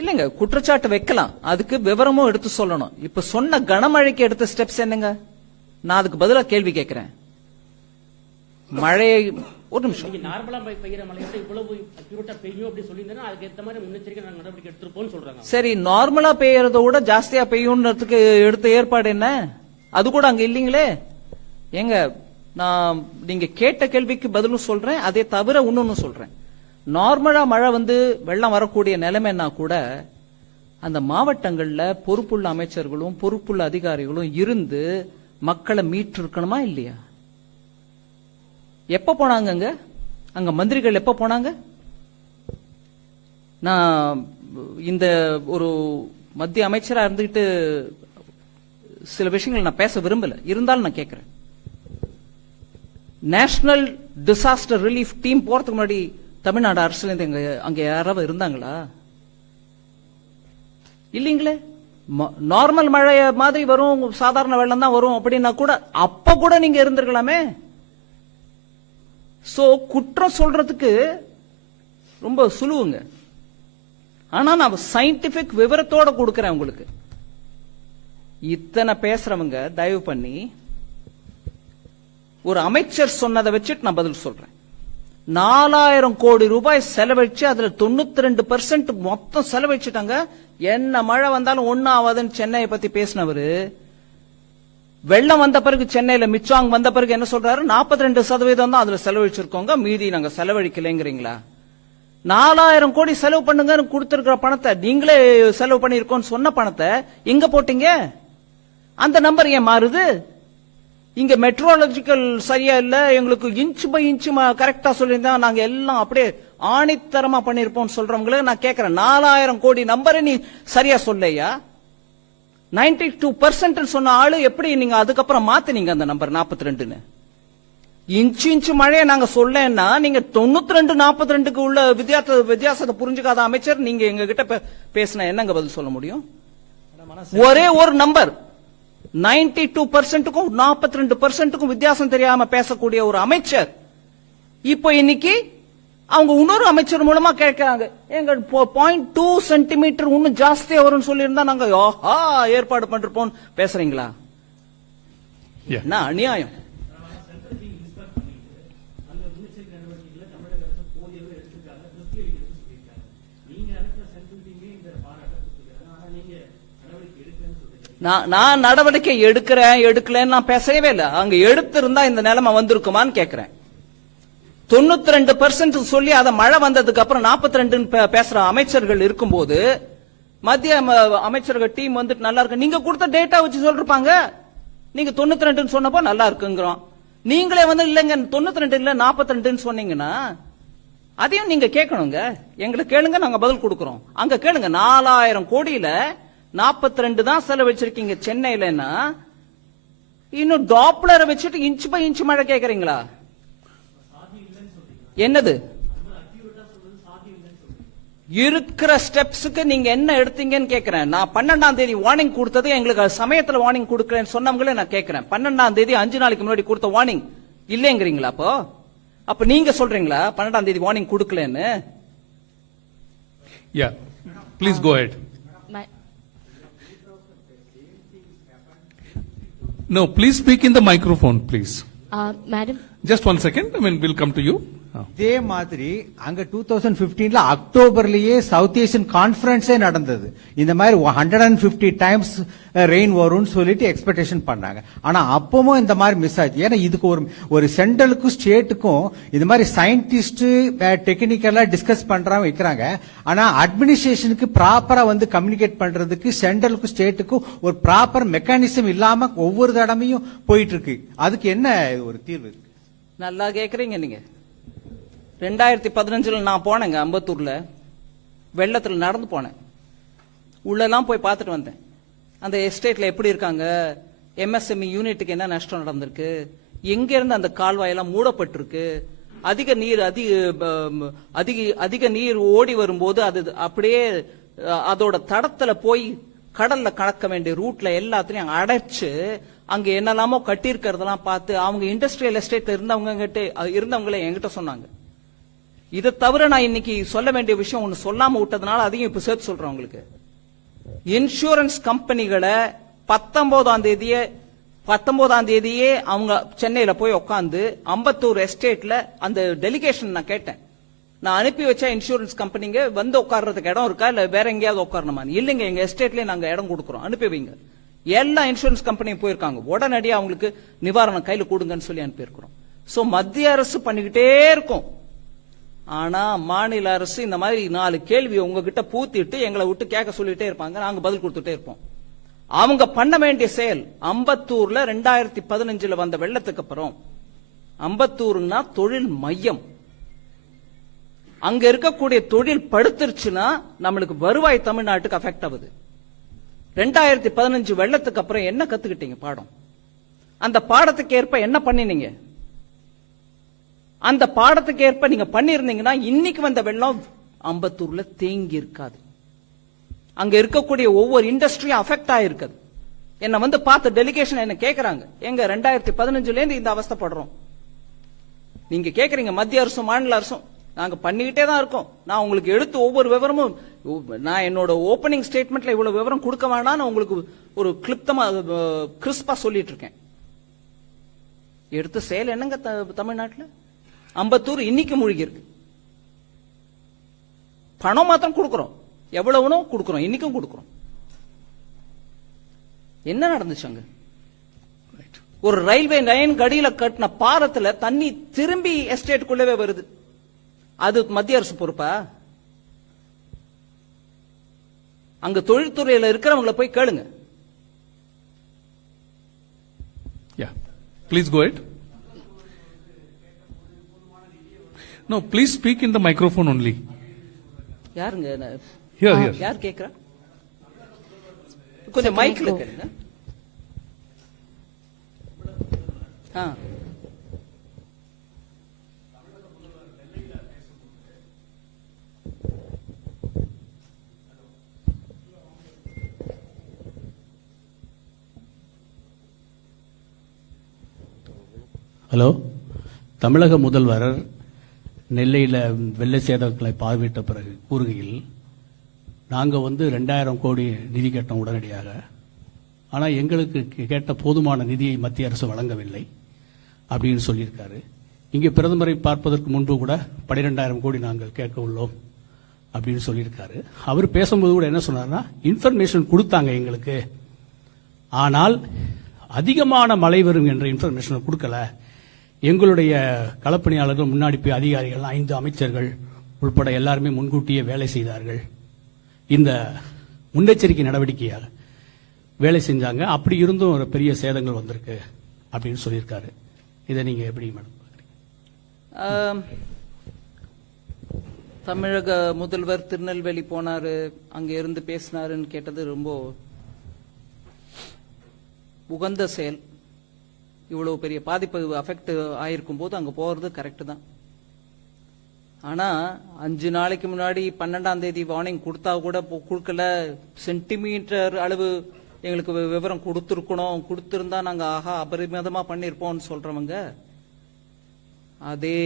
இல்லங்க குற்றச்சாட்டு வைக்கலாம், அதுக்கு விவரமும் எடுத்து சொல்லணும். இப்ப சொன்ன கனமழைக்கு எடுத்த ஸ்டெப்ஸ் என்னங்க? நான் அதுக்கு பதிலா கேள்வி கேட்கிறேன். மழையை ஒரு நிமிஷம், நார்மலா பெய்யற மழையோட இவ்வளவு அக்யூரேட்டா பெய்யும் அப்படி சொல்லியிருந்தா அதுக்கு ஏத்த மாதிரி முன்னெச்சரிக்கை நடவடிக்கை எடுத்துப்போம்னு சொல்றாங்க. சரி, நார்மலா பெய்யறத விட ஜாஸ்தியா பெய்யும்ன்றதுக்கு எடுத்த ஏற்பாடு என்ன? அது கூட அங்க இல்லீங்களே. ஏங்க நான் நீங்க கேட்ட கேள்விக்கு பதிலும் சொல்றேன், அதே தவிர இன்னொன்னு சொல்றேன். நார்மலா மழை வந்து வெள்ளம் வரக்கூடிய நிலைமைன்னா கூட அந்த மாவட்டங்கள்ல பொறுப்புள்ள அமைச்சர்களும் பொறுப்புள்ள அதிகாரிகளும் இருந்து மக்களை மீட்டு இருக்கணுமா இல்லையா? எப்ப போனாங்க அங்க மந்திரிகள்? எப்ப போனாங்க? நான் இந்த ஒரு மத்திய அமைச்சரா இருந்துகிட்டு சில விஷயங்கள் நான் பேச விரும்பல, இருந்தாலும் நான் கேட்கிறேன். நேஷனல் டிசாஸ்டர் ரிலீஃப் டீம் போறதுக்கு முன்னாடி தமிழ்நாடு அரசுல இருந்து அங்க யாராவது இருந்தாங்களா? இல்லீங்களே. நார்மல் மழை மாதிரி வரும், சாதாரண வெள்ளம் தான் வரும் அப்படின்னா கூட அப்ப கூட நீங்க இருந்திருக்கலாமே. சோ குற்றம் சொல்றதுக்கு ரொம்ப சுலுவுங்க. ஆனா நான் சயின்டிபிக் விவரத்தோட கொடுக்கிறேன் உங்களுக்கு. இத்தனை பேசுறவங்க தயவு பண்ணி ஒரு அமைச்சர் சொன்னதை வச்சுட்டு நான் பதில் சொல்றேன். 4000 கோடி ரூபாய் செலவழிச்சு அதுல 92% மொத்தம் செலவழிச்சுட்டாங்க. என்ன மழை வந்தாலும் ஒன்னும் ஆகாதுன்னு சென்னையை பத்தி பேசினவரு வெள்ளம் வந்த பிறகு சென்னையில மிச்சாங் வந்த பிறகு என்ன சொல்றாரு? 42% தான் அதுல செலவழிச்சிருக்கோங்க, மீதி நாங்க செலவழிக்கலைங்கிறீங்களா? 4000 கோடி செலவு பண்ணுங்கன்னு கொடுத்திருக்கிற பணத்தை, நீங்களே செலவு பண்ணிருக்கோம் சொன்ன பணத்தை எங்க போட்டீங்க? அந்த நம்பர் ஏன் மாறுது? இங்க மெட்ரோலஜிக்கல் சரியா இல்ல, எங்களுக்கு இன்ச் பை இன்ச் கரெக்டா சொல்லியிருந்தா நாங்க எல்லாம் அப்படியே ஆணித்தரமா பண்ணிருப்போம் சொல்றவங்களுக்கு நான் கேட்கிறேன். 4000 கோடி நம்பரை நீ சரியா சொல்லையா? 92% சொன்ன ஆளு எப்படி நீங்க அதுக்கப்புறம் மாத்தினீங்க அந்த நம்பர் 42ன்னு? இன்ச்சு மழையை நாங்க சொல்லேன்னா நீங்க 92 42க்கு உள்ள வித்தியாசத்தை புரிஞ்சுக்காத அமைச்சர் நீங்க எங்க கிட்ட பேசின என்னங்க பதில் சொல்ல முடியும்? ஒரே ஒரு நம்பர் 92%க்கும் 42%க்கும் வித்தியாசம் தெரியாம பேசக்கூடிய ஒரு அமைச்சர் இப்போ இன்னைக்கு அவங்க இன்னொரு அமைச்சர் மூலமா கேட்கிறாங்க, எங்க 0.2 சென்டிமீட்டர் இன்னும் ஜாஸ்தியா வரும்னு சொல்லி இருந்தா நாங்க ஏற்பாடு பண்றோம் பேசுறீங்களா? என்ன அநியாயம்! நான் நடவடிக்கை எடுக்கலன்னு நான் பேசவே இல்லை. அங்க எடுத்திருந்தா இந்த நிலைமை வந்திருக்குமான்னு கேக்குறேன். 92% சொல்லி அத மழை வந்ததுக்கு அப்புறம் 42 பேசுற அமைச்சர்கள் இருக்கும்போது மத்திய அமைச்சர்கள் டீம் வந்துட்டு நல்லா இருக்கு. நீங்க கொடுத்த டேட்டா வச்சு சொல்லிருப்பாங்க. நீங்க 92 சொன்னப்போ நல்லா இருக்குங்கிறோம். நீங்களே வந்து இல்லங்க 92 இல்ல 42 சொன்னீங்கன்னா அதையும் நீங்க கேட்கணுங்க. எங்களுக்கு கேளுங்க, நாங்க பதில் கொடுக்கறோம். அங்க கேளுங்க, 4000 கோடியில 42 தான் செலவழிச்சிருக்கீங்க சென்னையிலன்னா, இன்னும் டாப்லரை வச்சுட்டு இன்ச் பை இன்ச் மழை கேக்குறீங்களா? என்னது இருக்கிற ஸ்டெப்ஸுக்கு நீங்க என்ன எடுத்தீங்கன்னு கேக்குறேன். நான் 12ஆம் தேதி வார்னிங் கொடுத்தது, எங்களுக்கு சமயத்துல வார்னிங் கொடுக்கலன்னு சொன்னவங்களே நான் கேக்குறேன். 12ஆம் தேதி 5 நாளைக்கு முன்னாடி கொடுத்த வார்னிங் இல்லைங்கிறீங்களா? அப்ப நீங்க சொல்றீங்களா 12ஆம் தேதி வார்னிங் கொடுக்கலன்னு? Yeah, please go ahead. No, please speak in the microphone, please. Madam. Just 1 second, I mean, we'll come to you. இதே மாதிரி அங்க 2015ல அக்டோபர்லயே சவுத் ஏசியன் கான்ஃபரன்ஸே நடந்தது. இந்த மாதிரி 150 டைம்ஸ் ரெயின் வரும்னு சொல்லிட்டு எக்ஸ்பெக்டேஷன் பண்ணாங்க. ஆனா அப்பவும் இந்த மாதிரி மிஸ் ஆச்சு. ஏன்னா இதுக்கு ஒரு சென்ட்ரலுக்கும் ஸ்டேட்டுக்கும் இந்த மாதிரி சயின்டிஸ்ட் டெக்னிக்கலா டிஸ்கஸ் பண்றாங்க வைக்கிறாங்க. ஆனா அட்மினிஸ்ட்ரேஷனுக்கு ப்ராப்பரா வந்து கம்யூனிகேட் பண்றதுக்கு சென்ட்ரலுக்கும் ஸ்டேட்டுக்கும் ஒரு ப்ராப்பர் மெக்கானிசம் இல்லாம ஒவ்வொரு தடவையும் போயிட்டு இருக்கு. அதுக்கு என்ன ஒரு தீர்வு இருக்கு? நல்லா கேக்குறீங்க நீங்க. 2015ல நான் போனேங்க அம்பத்தூர்ல, வெள்ளத்துல நடந்து போனேன். உள்ளெல்லாம் போய் பார்த்துட்டு வந்தேன். அந்த எஸ்டேட்ல எப்படி இருக்காங்க, எம்எஸ்எம்இ யூனிட்டுக்கு என்ன நஷ்டம் நடந்திருக்கு, எங்க இருந்து அந்த கால்வாயெல்லாம் மூடப்பட்டிருக்கு, அதிக நீர் ஓடி வரும்போது அது அப்படியே அதோட தடத்துல போய் கடல்ல கலக்க வேண்டிய ரூட்ல எல்லாத்தையும் அடைச்சு அங்க என்னெல்லாமோ கட்டி இருக்கிறதெல்லாம் பார்த்து அவங்க இண்டஸ்ட்ரியல் எஸ்டேட்ல இருந்தவங்களே என்கிட்ட சொன்னாங்க. இதை தவிர நான் இன்னைக்கு சொல்ல வேண்டிய விஷயம் ஒண்ணு சொல்லாம விட்டதுனால அதையும் இப்ப சேர்த்து சொல்றேன் உங்களுக்கு. இன்சூரன்ஸ் கம்பெனிகளை 19ஆம் தேதியே அவங்க சென்னையில போய் உட்காந்து அம்பத்தூர் எஸ்டேட்ல அந்த டெலிகேஷன் நான் கேட்டேன். நான் அனுப்பி வச்ச இன்சூரன்ஸ் கம்பெனிங்க வந்து உட்கார்றதுக்கு இடம் இருக்கா இல்ல வேற எங்கேயாவது உட்காரணுமா? இல்லைங்க, எங்க எஸ்டேட்லயே நாங்க இடம் கொடுக்குறோம், அனுப்பி வைங்க. எல்லா இன்சூரன்ஸ் கம்பெனியும் போயிருக்காங்க. உடனடியாக அவங்களுக்கு நிவாரணம் கையில கொடுங்கன்னு சொல்லி அனுப்பியிருக்கிறோம். சோ மத்திய அரசு பண்ணிக்கிட்டே இருக்கும். ஆனா மாநில அரசு இந்த மாதிரி 4 கேள்வி உங்ககிட்ட பூத்திட்டு எங்களை விட்டு கேட்க சொல்லிட்டே இருப்பாங்க. நாங்க பதில் கொடுத்துட்டே இருப்போம். அவங்க பண்ண வேண்டிய செயல், அம்பத்தூர்ல 2015ல வந்த வெள்ளத்துக்கு அப்புறம் அம்பத்தூர்னா தொழில் மையம். அங்க இருக்கக்கூடிய தொழில் படுத்துருச்சுன்னா நம்மளுக்கு வருவாய் தமிழ்நாட்டுக்கு அஃபெக்ட் ஆகுது. 2015 வெள்ளத்துக்கு அப்புறம் என்ன கத்துக்கிட்டீங்க பாடம்? அந்த பாடத்துக்கு ஏற்ப என்ன பண்ணினீங்க? அந்த பாடத்துக்கு ஏற்ப நீங்க பண்ணிருந்தீங்கன்னா இன்னைக்கு வந்த வெள்ளம் அம்பத்தூர்ல தேங்கி இருக்காது. அங்க இருக்கக்கூடிய ஒவ்வொரு இண்டஸ்ட்ரியும் அஃபெக்ட் ஆயிருக்காது. என்ன வந்து பார்த்து டெலிகேஷன் என்ன கேக்குறாங்க, எங்க 2015ல இருந்து இந்த அவஸ்தைப்படுறோம். நீங்க கேக்குறீங்க மத்திய அரசும் மாநில அரசும், நாங்க பண்ணிக்கிட்டே தான் இருக்கோம். நான் உங்களுக்கு எடுத்து ஒவ்வொரு விவரமும், நான் என்னோட ஓபனிங் ஸ்டேட்மெண்ட்ல இவ்வளவு விவரம் கொடுக்க வேண்டாம்னு உங்களுக்கு ஒரு கிளிப்தமா கிறிஸ்பா சொல்லிட்டு இருக்கேன். எடுத்து செயல் என்னங்க தமிழ்நாட்டில்? அம்பத்தூர் இன்னைக்கு மூழ்கி இருக்கு. பணம் மாத்திரம் கொடுக்கிறோம், எவ்வளவுனோ கொடுக்கிறோம், இன்னைக்கும் கொடுக்கிறோம். என்ன நடந்துச்சு அங்க? ஒரு ரயில்வே லைன் கடியில கட்டின பாலத்துல தண்ணி திரும்பி எஸ்டேட்டுக்குள்ளவே வருது. அது மத்திய அரசு பொறுப்பா? அங்க தொழில்துறையில இருக்கிறவங்களை போய் கேளுங்க. Please go ahead. No, please speak in the microphone only. யாருங்க? Here. யார் கேக்குறா? கொஞ்சம் மைக்ல கேளுங்க. ஹலோ, தமிழக முதல்வர் நெல்லையில் வெள்ள சேதங்களை பார்வையிட்ட பிறகு கூறுகையில், நாங்கள் 2000 கோடி நிதி கேட்டோம் உடனடியாக. ஆனால் எங்களுக்கு கேட்ட போதுமான நிதியை மத்திய அரசு வழங்கவில்லை அப்படின்னு சொல்லியிருக்காரு. இங்கே பிரதமரை பார்ப்பதற்கு முன்பு கூட 12000 கோடி நாங்கள் கேட்க உள்ளோம் அப்படின்னு சொல்லியிருக்காரு. அவர் பேசும்போது கூட என்ன சொன்னார்னா, இன்ஃபர்மேஷன் கொடுத்தாங்க எங்களுக்கு, ஆனால் அதிகமான மழை வரும் என்ற இன்ஃபர்மேஷன் கொடுக்கல. எங்களுடைய களப்பணியாளர்கள் முன்னாடி போய் அதிகாரிகள் 5 அமைச்சர்கள் உள்பட எல்லாருமே முன்கூட்டியே வேலை செய்தார்கள். இந்த முன்னெச்சரிக்கை நடவடிக்கையாக வேலை செஞ்சாங்க. அப்படி இருந்தும் ஒரு பெரிய சேதங்கள் வந்திருக்கு அப்படின்னு சொல்லியிருக்காரு. இதை நீங்க எப்படி மேடம்? தமிழக முதல்வர் திருநெல்வேலி போனாரு, அங்க இருந்து பேசினாருன்னு கேட்டது ரொம்ப உகந்த செயல். இவ்வளவு பெரிய பாதிப்பு அஃபெக்ட் ஆயிருக்கும் போது அங்க போறது கரெக்ட் தான். ஆனா 5 நாளைக்கு முன்னாடி 12ஆம் தேதி வார்னிங் கொடுத்தா கூட கொடுக்கல, சென்டிமீட்டர் அளவு எங்களுக்கு விவரம் கொடுத்திருக்கணும், கொடுத்திருந்தா நாங்க அபரிமிதமா பண்ணிருப்போம்னு சொல்றவங்க அதே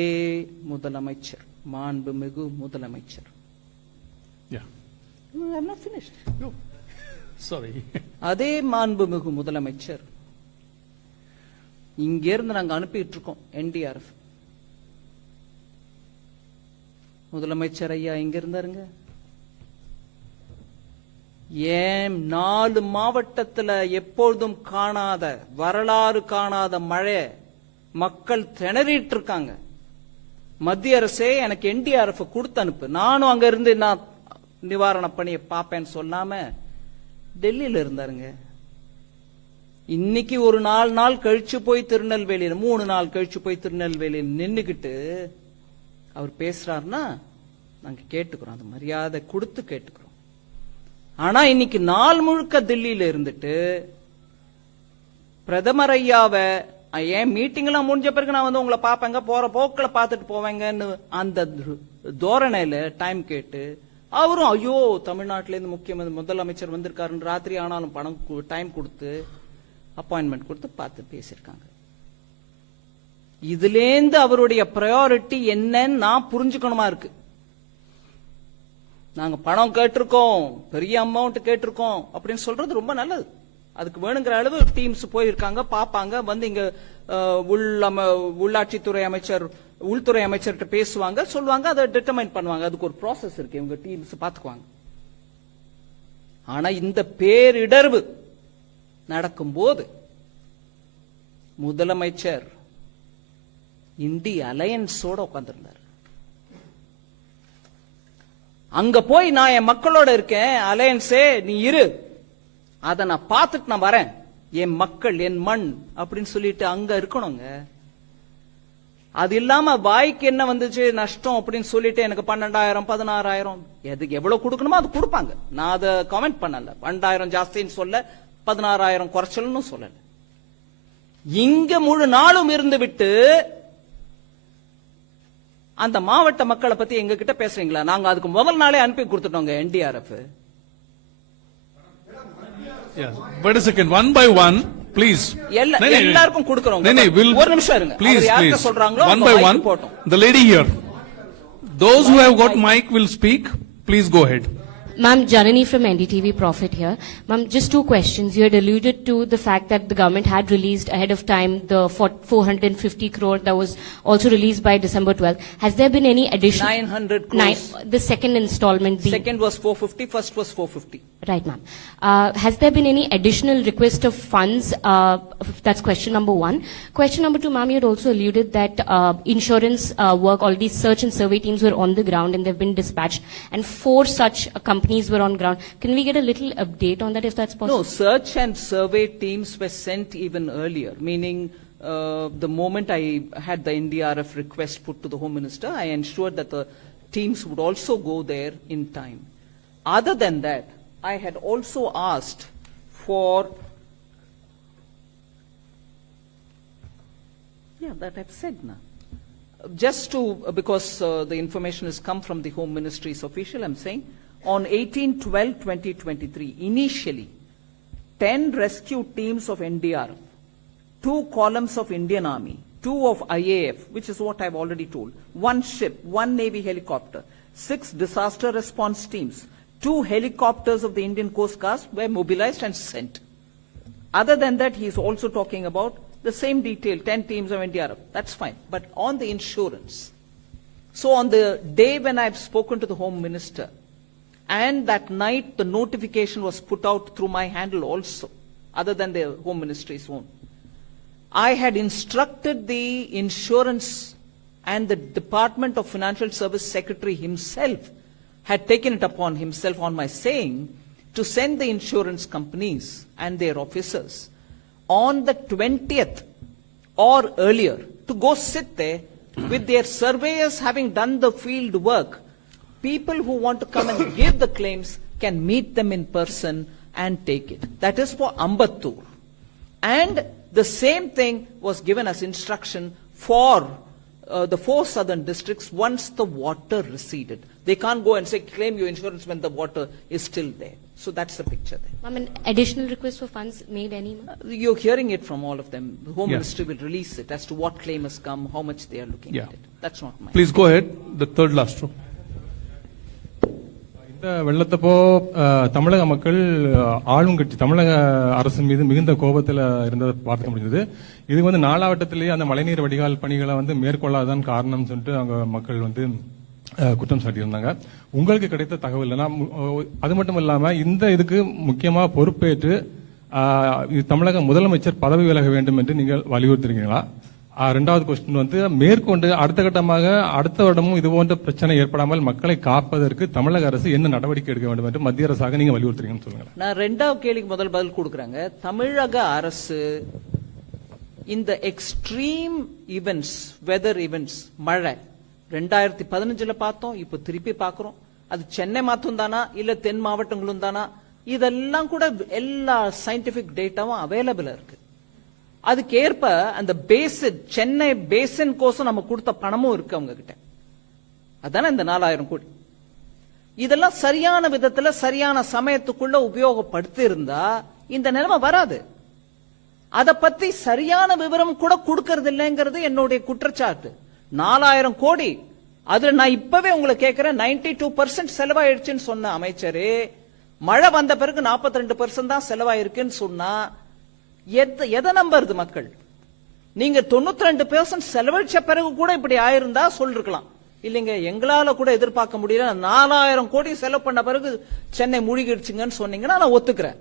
முதலமைச்சர், மாண்புமிகு முதலமைச்சர். Yeah. I'm not finished. No. Sorry. அதே மாண்புமிகு முதலமைச்சர் இங்க இருந்து நாங்க அனுப்பிட்டு இருக்கோம் என்டிஆர்எஃப். முதலமைச்சர் ஐயா இங்க இருந்தாருங்க. ஏன் 4 மாவட்டத்துல எப்பொழுதும் காணாத, வரலாறு காணாத மழை, மக்கள் திணறிட்டு இருக்காங்க. மத்திய அரசே எனக்கு என்டிஆர்எஃப் கொடுத்து அனுப்பு, நானும் அங்க இருந்து நான் நிவாரண பணியை பார்ப்பேன்னு சொல்லாம டெல்லியில இருந்தாருங்க. இன்னைக்கு ஒரு 4 நாள் கழிச்சு போய் திருநெல்வேலியில, 3 நாள் கழிச்சு போய் திருநெல்வேலியில் நின்னுகிட்டு அவர் பேசுறாருன்னா நாங்க கேட்டுக்கிறோம், அது மரியாதை கொடுத்து கேட்டுக்கிறோம். ஆனா இன்னைக்கு நாள் முழுக்க டெல்லியில இருந்துட்டு பிரதமர் ஐயாவை ஏன் மீட்டிங் எல்லாம் முடிஞ்ச பிறகு நான் வந்து உங்களை பாப்பேங்க, போற போக்கில் பார்த்துட்டு போவேங்கன்னு அந்த தோரணையில டைம் கேட்டு, அவரும் ஐயோ தமிழ்நாட்டில இருந்து முக்கிய முதலமைச்சர் வந்திருக்காருன்னு ராத்திரி ஆனாலும் டைம் கொடுத்து அப்பாயின்மெண்ட் கொடுத்து பார்த்து பேசியிருக்காங்க. இதுலேருந்து அவருடைய பிரையாரிட்டி என்னன்னு நான் புரிஞ்சுக்கணுமா இருக்கு. நாங்க பணம் கேட்டிருக்கோம், பெரிய அமௌண்ட் கேட்டிருக்கோம் அப்படின்னு சொல்றது ரொம்ப நல்லது. அதுக்கு வேணுங்கிற அளவு டீம்ஸ் போயிருக்காங்க, பாப்பாங்க, வந்து இங்க உள்ளாட்சித்துறை அமைச்சர், உள்துறை அமைச்சர்கிட்ட பேசுவாங்க, சொல்லுவாங்க, அதை டிட்டர்மைன் பண்ணுவாங்க. அதுக்கு ஒரு ப்ராசஸ் இருக்கு, இவங்க டீம்ஸ் பாத்துக்குவாங்க. ஆனா இந்த பேரிடர்வு நடக்கும்போது முதலமைச்சர் இந்திய அலையன்ஸோட உட்கார்ந்திருந்தார். அங்க போய் நான் என் மக்களோட இருக்கேன், அலையன்ஸே நீ இரு, அதை நான் பார்த்துட்டு நான் வரேன், என் மக்கள் என் மண் அப்படின்னு சொல்லிட்டு அங்க இருக்கணுங்க. அது இல்லாம வாய்க்கு என்ன வந்துச்சு நஷ்டம் அப்படின்னு சொல்லிட்டு எனக்கு 12,000 16,000 எதுக்கு எவ்வளவு கொடுக்கணுமோ அது கொடுப்பாங்க. நான் அதை கமெண்ட் பண்ணல. 12,000 ஜாஸ்தின்னு சொல்ல, 16,000 குறைச்சல்னு சொல்லல. இங்க முழு நாளும் இருந்து விட்டு அந்த மாவட்ட மக்களை பத்தி எங்க கிட்ட பேசுறீங்களா? நாங்க அதுக்கு முதல் நாளே அனுப்பி கொடுத்துட்டோங்க NDRF. Yeah. Wait a second, one by one, please. எல்லாருக்கும் கொடுக்கிறோம். ஒரு நிமிஷம் இருங்க. Please, please. One by one. The lady here. Those who have got mic will speak. Please go ahead. Ma'am, Janani from NDTV Profit here. Ma'am, just 2 questions. You had alluded to the fact that the government had released ahead of time the 450 crore that was also released by December 12th. Has there been any additional? 900 crores. The second installment. Second was 450, first was 450. Right, ma'am. Has there been any additional request of funds? That's question number 1. Question number 2, ma'am, you had also alluded that insurance work, all these search and survey teams were on the ground and they've been dispatched, and 4 such companies were on ground. Can we get a little update on that if that's possible? No, search and survey teams were sent even earlier, meaning the moment I had the NDRF request put to the Home Minister, I ensured that the teams would also go there in time. Other than that, I had also asked for, that I've said now. Just to, because the information has come from the Home Ministry's official, I'm saying, on 18/12/2023, initially, 10 rescue teams of NDRF, 2 columns of Indian Army, 2 of IAF, which is what I've already told, 1 ship, 1 Navy helicopter, 6 disaster response teams, 2 helicopters of the Indian Coast Guard were mobilized and sent. Other than that, he is also talking about the same detail, 10 teams of NDRF. That's fine. But on the insurance, so on the day when I've spoken to the Home Minister, and that night the notification was put out through my handle also, other than the Home Ministry's own. I had instructed the insurance and the Department of Financial Service Secretary himself had taken it upon himself on my saying to send the insurance companies and their officers on the 20th or earlier to go sit there with their surveyors having done the field work. People who want to come and give the claims can meet them in person and take it. That is for Ambattur. And the same thing was given as instruction for the 4 southern districts once the water receded. They can't go and say, claim your insurance when the water is still there. So that's the picture there. Ma'am, an additional request for funds made any? You're hearing it from all of them. The Home Yeah. Ministry will release it as to what claim has come, how much they are looking Yeah. at it. That's not mine. Please go ahead. The third last row. இந்த வெள்ளத்தப்போ தமிழக மக்கள் ஆளும் கட்சி தமிழக அரசு மீது மிகுந்த கோபத்தில் இருந்ததை பார்க்க முடிஞ்சது. இது வந்து நாளாவட்டத்திலேயே அந்த மழைநீர் வடிகால் பணிகளை வந்து மேற்கொள்ளாதான் காரணம் சொல்லிட்டு அவங்க மக்கள் வந்து குற்றம் சாட்டியிருந்தாங்க. உங்களுக்கு கிடைத்த தகவல் அது மட்டும் இல்லாம இந்த இதுக்கு முக்கியமா பொறுப்பேற்று தமிழக முதலமைச்சர் பதவி விலக வேண்டும் என்று நீங்கள் வலியுறுத்திருக்கீங்களா? ரெண்டாவது கொஸ்டின் வந்து மேற்கொண்டு அடுத்த கட்டமாக அடுத்த வருடமும் இது போன்ற பிரச்சனை ஏற்படாமல் மக்களை காப்பதற்கு தமிழக அரசு என்ன நடவடிக்கை எடுக்க வேண்டும் என்று மத்திய அரசாக நீங்க வலியுறுத்துறீங்கன்னு சொல்லுங்க. நான் ரெண்டாவது கேள்விக்கு முதல் பதில் கொடுக்குறாங்க. தமிழக அரசு இந்த எக்ஸ்ட்ரீம் ஈவென்ட்ஸ், வெதர் ஈவென்ட்ஸ், மழை 2015 பார்த்தோம், இப்ப திருப்பி பாக்குறோம். அது சென்னை மாத்தம் தானா இல்ல தென் மாவட்டங்களும் தானா? இதெல்லாம் கூட எல்லா சயின்டிபிக் டேட்டாவும் அவைலபிளா இருக்கு. அதுக்கேற்ப அந்த பேசின், சென்னை பேசின் கோசம் நம்ம கொடுத்த பணமும் இருக்கு அவங்க கிட்ட. அதான இந்த 4000 கோடி. இதெல்லாம் சரியான விதத்துல சரியான சமயத்துக்குள்ள உபயோகப்படுத்தி இருந்தா இந்த நிலைமை வராது. அத பத்தி சரியான விவரம் கூட கொடுக்கறது இல்லைங்கிறது என்னுடைய குற்றச்சாட்டு. 4000 கோடி, அதுல நான் இப்பவே உங்களை கேட்கிறேன், 92% செலவாயிடுச்சுன்னு சொன்ன அமைச்சரே, மழை வந்த பிறகு 42% தான் செலவாயிருக்குன்னு சொன்னா எதை நம்புறது மக்கள்? நீங்க 92% செலவழிச்ச பிறகு கூட இப்படி ஆயிருந்தா சொல்லிருக்கலாம். இல்லைங்க, எங்களால கூட எதிர்பார்க்க முடியல, 4000 கோடி செலவு பண்ண பிறகு சென்னை மூழ்கிடுச்சுங்கன்னு சொன்னீங்கன்னா நான் ஒத்துக்கிறேன்.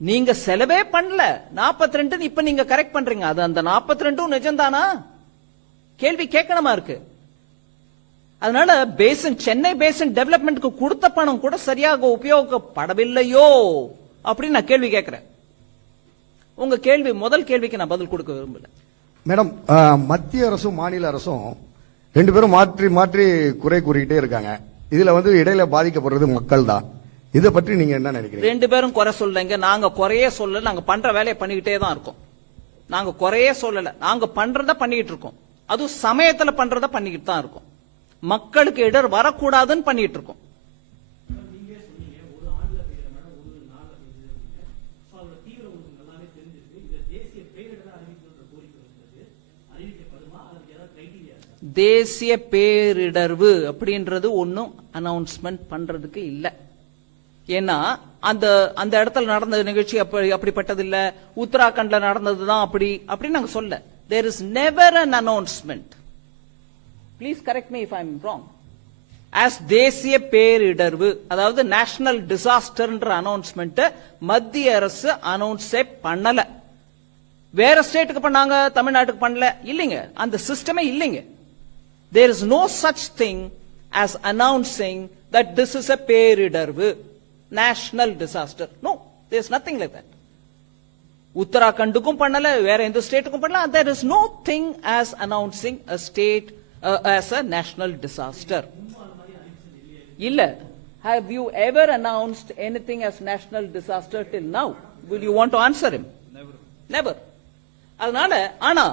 நீங்க செலவே பண்ணல, 42 இப்ப நீங்க கரெக்ட் பண்றீங்க. அது அந்த 42 நிஜம்தானா? கேள்வி கேட்கணுமா இருக்கு. அதனால பேசின், சென்னை பேசின் டெவலப்மெண்ட்க்கு கொடுத்த பணம் கூட சரியாக உபயோகப்படவில்லையோ அப்படின்னு நான் கேள்வி கேட்கிறேன். உங்க கேள்வி, முதல் கேள்விக்கு நான் பதில் கொடுக்க விரும்பல. மேடம், மத்திய அரசும் மாநில அரசும் 2 பேரும் மாற்றி மாற்றி குறை கூறிக்கிட்டே இருக்காங்க. இதுல வந்து இடையில பாதிக்கப்படுறது மக்கள் தான். இதை பற்றி நீங்க என்ன நினைக்கிறீங்க? 2 பேரும் குறை சொல்லலைங்க, நாங்க குறையே சொல்லல. நாங்க பண்ற வேலையை பண்ணிக்கிட்டே தான் இருக்கோம். நாங்க குறையே சொல்லல, நாங்க பண்றத பண்ணிக்கிட்டு இருக்கோம். அதுவும் சமயத்துல பண்றத பண்ணிக்கிட்டு தான் இருக்கோம். மக்களுக்கு இடர் வரக்கூடாதுன்னு பண்ணிட்டு இருக்கோம். தேசிய பேரிடர்வு அப்படின்றது ஒன்னும் அனௌன்ஸ்மெண்ட் பண்றதுக்கு இல்ல. ஏன்னா அந்த அந்த இடத்துல நடந்த நிகழ்ச்சி அப்படிப்பட்டது இல்ல, உத்தராகண்ட்ல நடந்ததுதான் அப்படி நாங்க சொல்ல. There is never an announcement. Please correct me if I'm wrong. As தேசிய பேரிடர்வு, அதாவது நேஷனல் டிசாஸ்டர்ன்ற அனௌன்ஸ்மெண்ட் மத்திய அரசு அனௌன்ஸே பண்ணல. வேற ஸ்டேட்டுக்கு பண்ணாங்க, தமிழ்நாட்டுக்கு பண்ணல. இல்லைங்க, அந்த சிஸ்டமே இல்லைங்க. There is no such thing as announcing that this is a பேரிடர்வு, national disaster. No, there is nothing like that. உத்தராகண்டுக்கும் பண்ணல, வேற எந்த ஸ்டேட்டுக்கும் பண்ணல. There is no thing as announcing a state as a national disaster. இல்ல. Have you ever announced anything as national disaster till now? Will you want to answer him? Never. அதனால ஆனா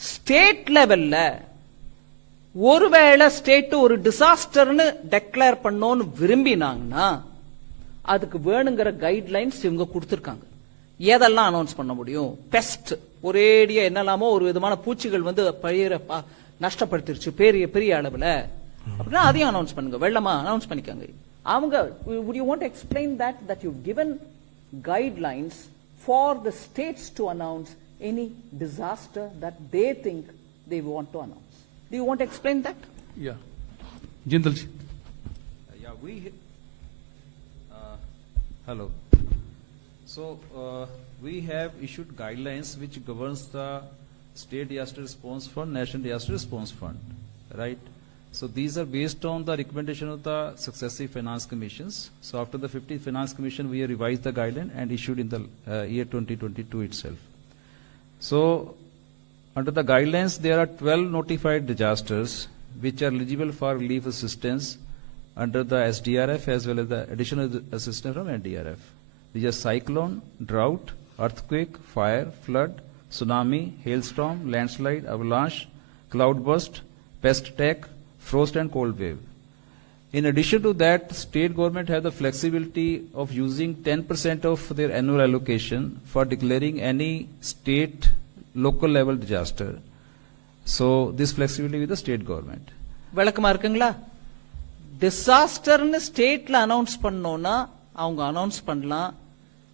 state லெவல்ல ஒருவேளை state ஒரு டிசாஸ்டர்னு declare பண்ணோன்னு விரும்பினாங்கன்னா அதுக்கு வேணுங்கிற guidelines இவங்க கொடுத்திருக்காங்க. எதெல்லாம் அனௌன்ஸ் பண்ண முடியும்? பெஸ்ட், ஒரேடியா என்னெல்லாமோ ஒரு விதமான பூச்சிகள் வந்து பயிரை நஷ்டப்படுத்திருச்சு பெரிய அளவுல அப்படின்னா அதையும் அனௌன்ஸ் பண்ணுங்க. வெள்ளமா அனௌன்ஸ் பண்ணிக்காங்க. அவங்க would you want to explain that you've given guidelines for the states to announce any disaster that they think they want to announce? Do you want to explain that? Yeah. Jindal ji. Yeah, hello. So we have issued guidelines which governs the State Disaster Response Fund, National Disaster Response Fund, right? So these are based on the recommendation of the successive finance commissions. So after the 50th Finance Commission, we have revised the guideline and issued in the year 2022 itself. So under the guidelines, there are 12 notified disasters which are eligible for relief assistance under the SDRF as well as the additional assistance from NDRF. These are cyclone, drought, earthquake, fire, flood, tsunami, hailstorm, landslide, avalanche, cloudburst, pest attack, frost and cold wave. In addition to that, state government have the flexibility of using 10% of their annual allocation for declaring any state local level disaster. So this flexibility with the state government. விளக்கமா இருக்குங்களா? டிசாஸ்டர்னு ஸ்டேட்ல announce பண்ணோம்னா அவங்க announce பண்ணலாம்.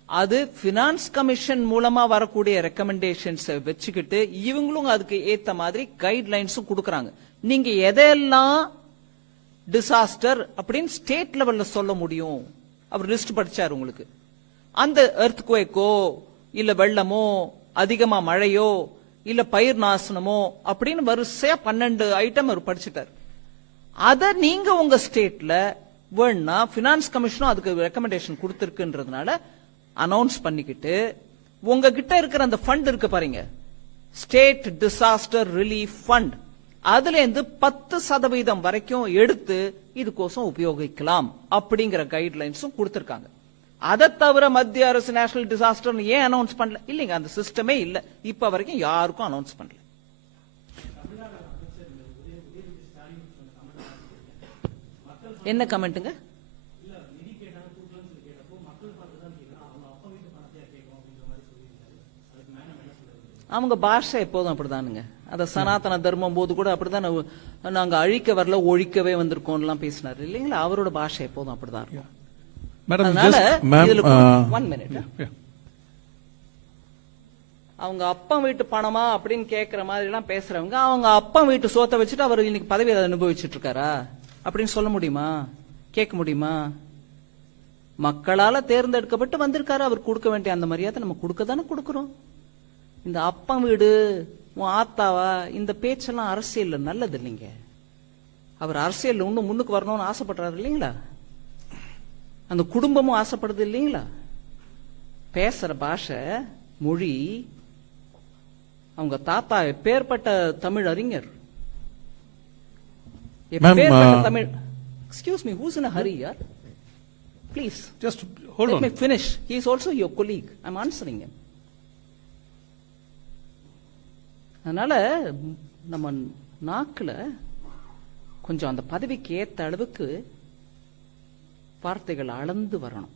அது finance commission மூலமா வரக்கூடிய recommendations வச்சுக்கிட்டு இவங்களும் அதுக்கு ஏத்த மாதிரி கைட்லைன்ஸும் கொடுக்கறாங்க. நீங்க எதெல்லாம் டிசாஸ்டர் அப்படின்னு ஸ்டேட் லெவல்ல சொல்ல முடியும்? அவர் லிஸ்ட் படிச்சார் உங்களுக்கு. அந்த எர்த்குவேக்கோ இல்ல வெள்ளமோ அதிகமா மழையோ இல்ல பயிர் நாசனமோ அப்படின்னு வரிசையா 12 ஐட்டம் அவர் படிச்சுட்டார். அத நீங்க உங்க ஸ்டேட்ல வேணா பினான்ஸ் கமிஷனும் அதுக்கு ரெக்கமெண்டேஷன் கொடுத்திருக்குன்றதுனால அனௌன்ஸ் பண்ணிக்கிட்டு உங்ககிட்ட இருக்கிற அந்த ஃபண்ட் இருக்கு பாருங்க, ஸ்டேட் டிசாஸ்டர் ரிலீஃப் ஃபண்ட், அதுல இருந்து 10% வரைக்கும் எடுத்து இதுக்கோசம் உபயோகிக்கலாம் அப்படிங்கிற கைட்லைன்ஸும் கொடுத்திருக்காங்க. அதை தவிர மத்திய அரசு நேஷனல் டிசாஸ்டர் ஏன் அனௌன்ஸ் பண்ணல? இல்லைங்க, அந்த சிஸ்டமே இல்ல. இப்ப வரைக்கும் யாருக்கும் அனௌன்ஸ் பண்ணல. என்ன கமெண்ட்டுங்க? அவங்க பாஷை எப்போதும் அப்படிதானுங்க. அத சனாதன தர்மம் போது கூட அப்படிதான் நாங்க அழிக்க வரல ஒழிக்கவே வந்திருக்கோம் பேசினாரு இல்லைங்களா? அவரோட பாஷை எப்போதும் அப்படிதான் இருக்கும். One minute. அவங்க அப்பா வீட்டு பணமா அப்படின்னு கேட்கிற மாதிரி எல்லாம் பேசுறவங்க அவங்க அப்பா வீட்டு சோத்தை வச்சுட்டு அவர் இன்னைக்கு பதவியை அனுபவிச்சுட்டு இருக்காரா அப்படின்னு சொல்ல முடியுமா? கேட்க முடியுமா? மக்களால தேர்ந்தெடுக்கப்பட்டு வந்திருக்காரு. அவர் கொடுக்க வேண்டிய அந்த மரியாதை நம்ம கொடுக்க தானே கொடுக்கிறோம். இந்த அப்பா வீடு உன் ஆத்தாவா இந்த பேச்செல்லாம் அரசியல் நல்லது இல்லைங்க. அவர் அரசியல் இன்னும் முன்னுக்கு வரணும்னு ஆசைப்படுறாரு இல்லைங்களா? அந்த குடும்பமும் ஆசைப்படுது இல்லைங்களா? பேசுற பாஷை மொழி. அவங்க தாத்தா எப்பேற்பட்ட தமிழ் அறிஞர், எப்பேற்பட்ட Tamil. Excuse me, whose in a hurry, yaar? Please Just hold let on. me finish. He is also your colleague. I'm answering him. அதனால நம்ம நாக்குல கொஞ்சம் அந்த பதவிக்கு ஏத்த அளவுக்கு வார்த்தைகள் அளந்து வரணும்.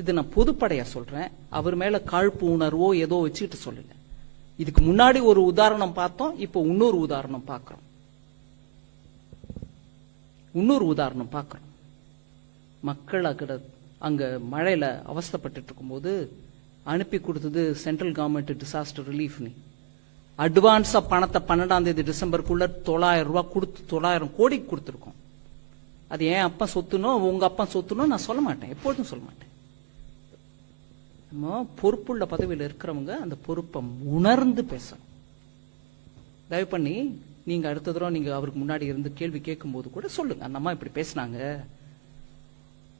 இது நான் பொதுப்படையா சொல்றேன். அவர் மேல காழ்ப்பு உணர்வோ ஏதோ வச்சுட்டு சொல்லல. இதுக்கு முன்னாடி ஒரு உதாரணம் பார்த்தோம், இப்போ இன்னொரு உதாரணம் பார்க்கிறோம். மக்கள் அங்க மழையில அவஸ்தைப்பட்டு இருக்கும்போது அனுப்பி கொடுத்தது சென்ட்ரல் கவர்மெண்ட் டிசாஸ்டர் ரிலீஃப். அட்வான்ஸா பணத்தை 12ஆம் தேதி டிசம்பருக்குள்ள 900 ரூபாய் கொடுத்து 900 கோடி கொடுத்திருக்கோம். அது ஏன் அப்பா சொத்துனோ உங்க அப்பா சொத்துனோ நான் சொல்ல மாட்டேன், எப்பொழுதும் சொல்ல மாட்டேன். நம்ம பொறுப்புள்ள பதவியில் இருக்கிறவங்க அந்த பொறுப்பை உணர்ந்து பேசணும். தயவு பண்ணி நீங்க அடுத்த தடவை நீங்க அவருக்கு முன்னாடி இருந்து கேள்வி கேட்கும் போது கூட சொல்லுங்க, அந்த அம்மா இப்படி பேசினாங்க,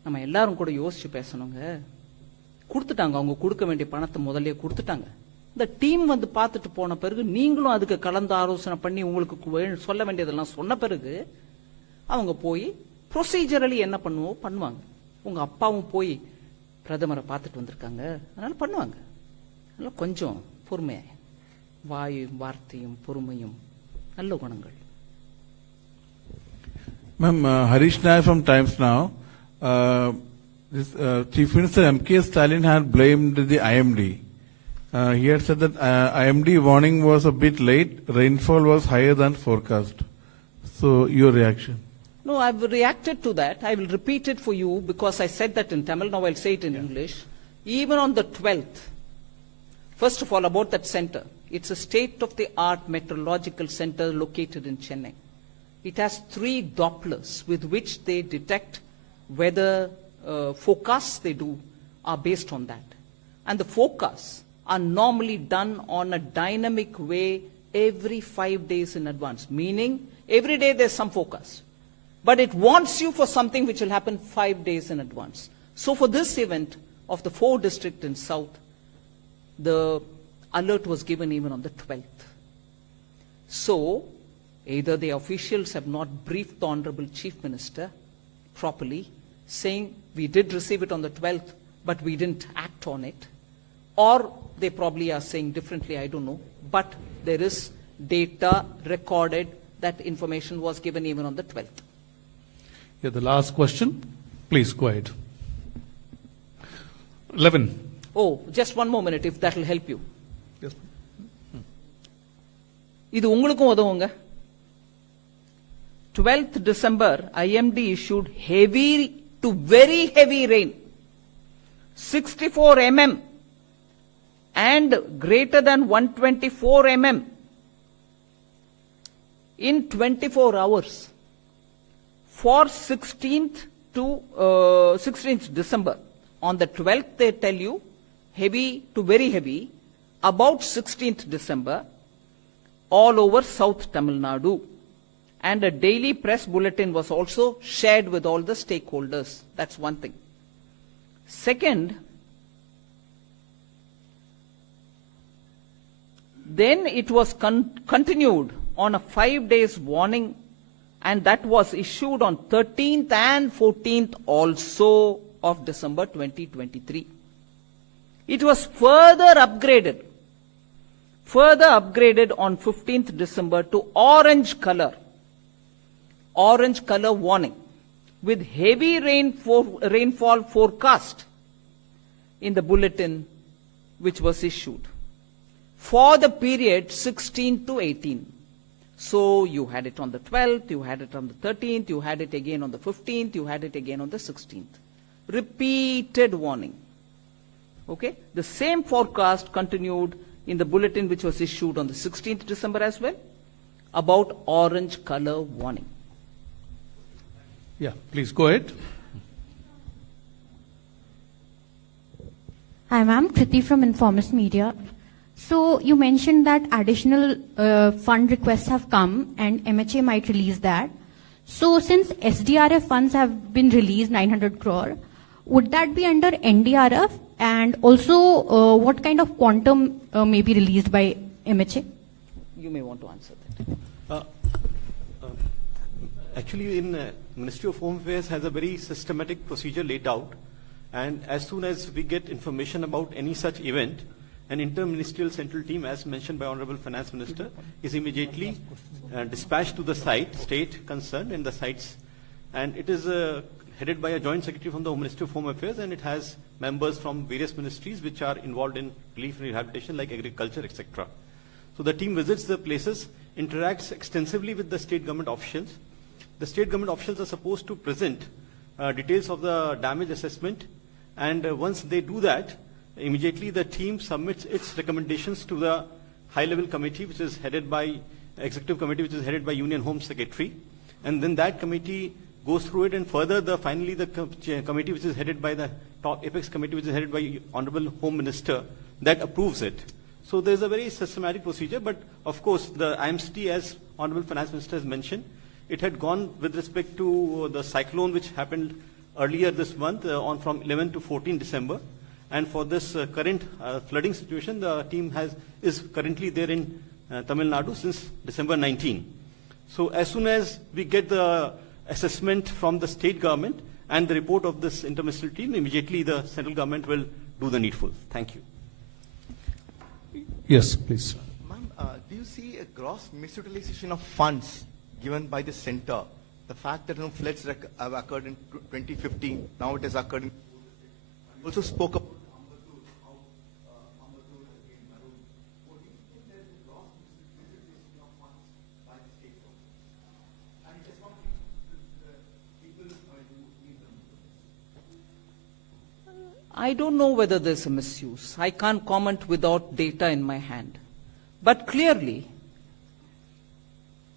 நம்ம எல்லாரும் கூட யோசிச்சு பேசணுங்க. கொடுத்துட்டாங்க, அவங்க கொடுக்க வேண்டிய பணத்தை முதல்ல கொடுத்துட்டாங்க. இந்த டீம் வந்து பார்த்துட்டு போன பிறகு நீங்களும் அதுக்கு கலந்து ஆலோசனை பண்ணி உங்களுக்கு சொல்ல வேண்டியதெல்லாம் சொன்ன பிறகு அவங்க போய் ப்ரொசீஜரலி என்ன பண்ணுவாங்க. உங்க அப்பாவும் போய் பிரதமரை பார்த்துட்டு வந்திருக்காங்க, அதனால பண்ணுவாங்க. அதனால கொஞ்சம் பொறுமையா, வார்த்தையும் பொறுமையும் நல்ல குணங்கள். Ma'am, Harish Nair from Times Now. Chief Minister M.K. Stalin had blamed the IMD. He had said that IMD warning was a bit late, rainfall was higher than forecast. So, your reaction? No, I've reacted to that. I will repeat it for you because I said that in Tamil. Now I'll say it in English. Even on the 12th, first of all, about that center. It's a state-of-the-art meteorological center located in Chennai. It has 3 Dopplers with which they detect weather forecasts they do are based on that. and the forecasts are normally done on a dynamic way every 5 days in advance, meaning every day there's some forecast. But it warns you for something which will happen 5 days in advance. So for this event of the 4 districts in South, the alert was given even on the 12th. So, either the officials have not briefed the Honorable Chief Minister properly, saying we did receive it on the 12th, but we didn't act on it, or they probably are saying differently, I don't know, but there is data recorded that information was given even on the 12th. Yeah, the last question. Please go ahead. 11. Oh, just one more minute, if that will help you. Yes. இது உங்களுக்கும் உதவுங்க. 12th December, IMD issued heavy to very heavy rain, 64 mm and greater than 124 mm in 24 hours for 16th December. On the 12th, they tell you heavy to very heavy, about 16th December, all over South Tamil Nadu. And a daily press bulletin was also shared with all the stakeholders. That's one thing. Second, then it was continued on a 5 days warning, and that was issued on 13th and 14th also of December 2023. It was further upgraded on 15th December to orange color warning with heavy rainfall forecast in the bulletin which was issued for the period 16 to 18. So you had it on the 12th, you had it on the 13th, you had it again on the 15th, you had it again on the 16th. Repeated warning. Okay? The same forecast continued in the bulletin which was issued on the 16th December as well, about orange color warning. Yeah, please go ahead. Hi ma'am, Kriti from Informist Media. So you mentioned that additional fund requests have come and MHA might release that. So since SDRF funds have been released, 900 crore, would that be under NDRF? And also, what kind of quantum may be released by MHA? You may want to answer that. Actually, Ministry of Home Affairs has a very systematic procedure laid out. And as soon as we get information about any such event, an interministerial central team, as mentioned by Honorable Finance Minister, is immediately dispatched to the state concerned in the sites. And it is headed by a joint secretary from the Ministry of Home Affairs, and it has members from various ministries which are involved in relief and rehabilitation like agriculture, etc. So the team visits the places, interacts extensively with the state government officials. The state government officials are supposed to present details of the damage assessment, and once they do that, immediately the team submits its recommendations to the high-level committee, which is headed by executive committee, which is headed by Union Home Secretary, and then that committee goes through it, and further finally the committee which is headed by the top apex committee, which is headed by Honorable Home Minister, that approves it. So there's a very systematic procedure, but of course the IMCT, as Honorable Finance Minister has mentioned, it had gone with respect to the cyclone which happened earlier this month from 11 to 14 December. And for this current flooding situation, the team is currently there in Tamil Nadu since December 19. So as soon as we get the assessment from the state government and the report of this interministerial team, immediately the central government will do the needful. Thank you. Yes, please. Ma'am, do you see a gross misutilization of funds given by the center? The fact that floods have occurred in 2015, now it has occurred in... You also spoke about I don't know whether there's a misuse. I can't comment without data in my hand. But clearly,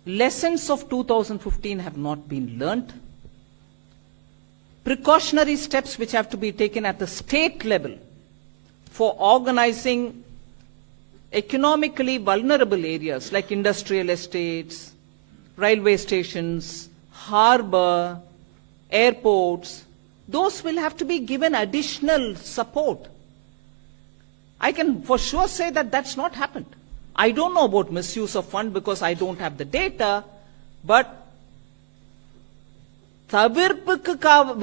lessons of 2015 have not been learnt. Precautionary steps which have to be taken at the state level for organizing economically vulnerable areas like industrial estates, railway stations, harbor, airports, those will have to be given additional support. I can for sure say that that's not happened. I don't know about misuse of fund because I don't have the data, but தவிர்ப்புக்கு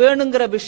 வேணுங்கிற விஷயம்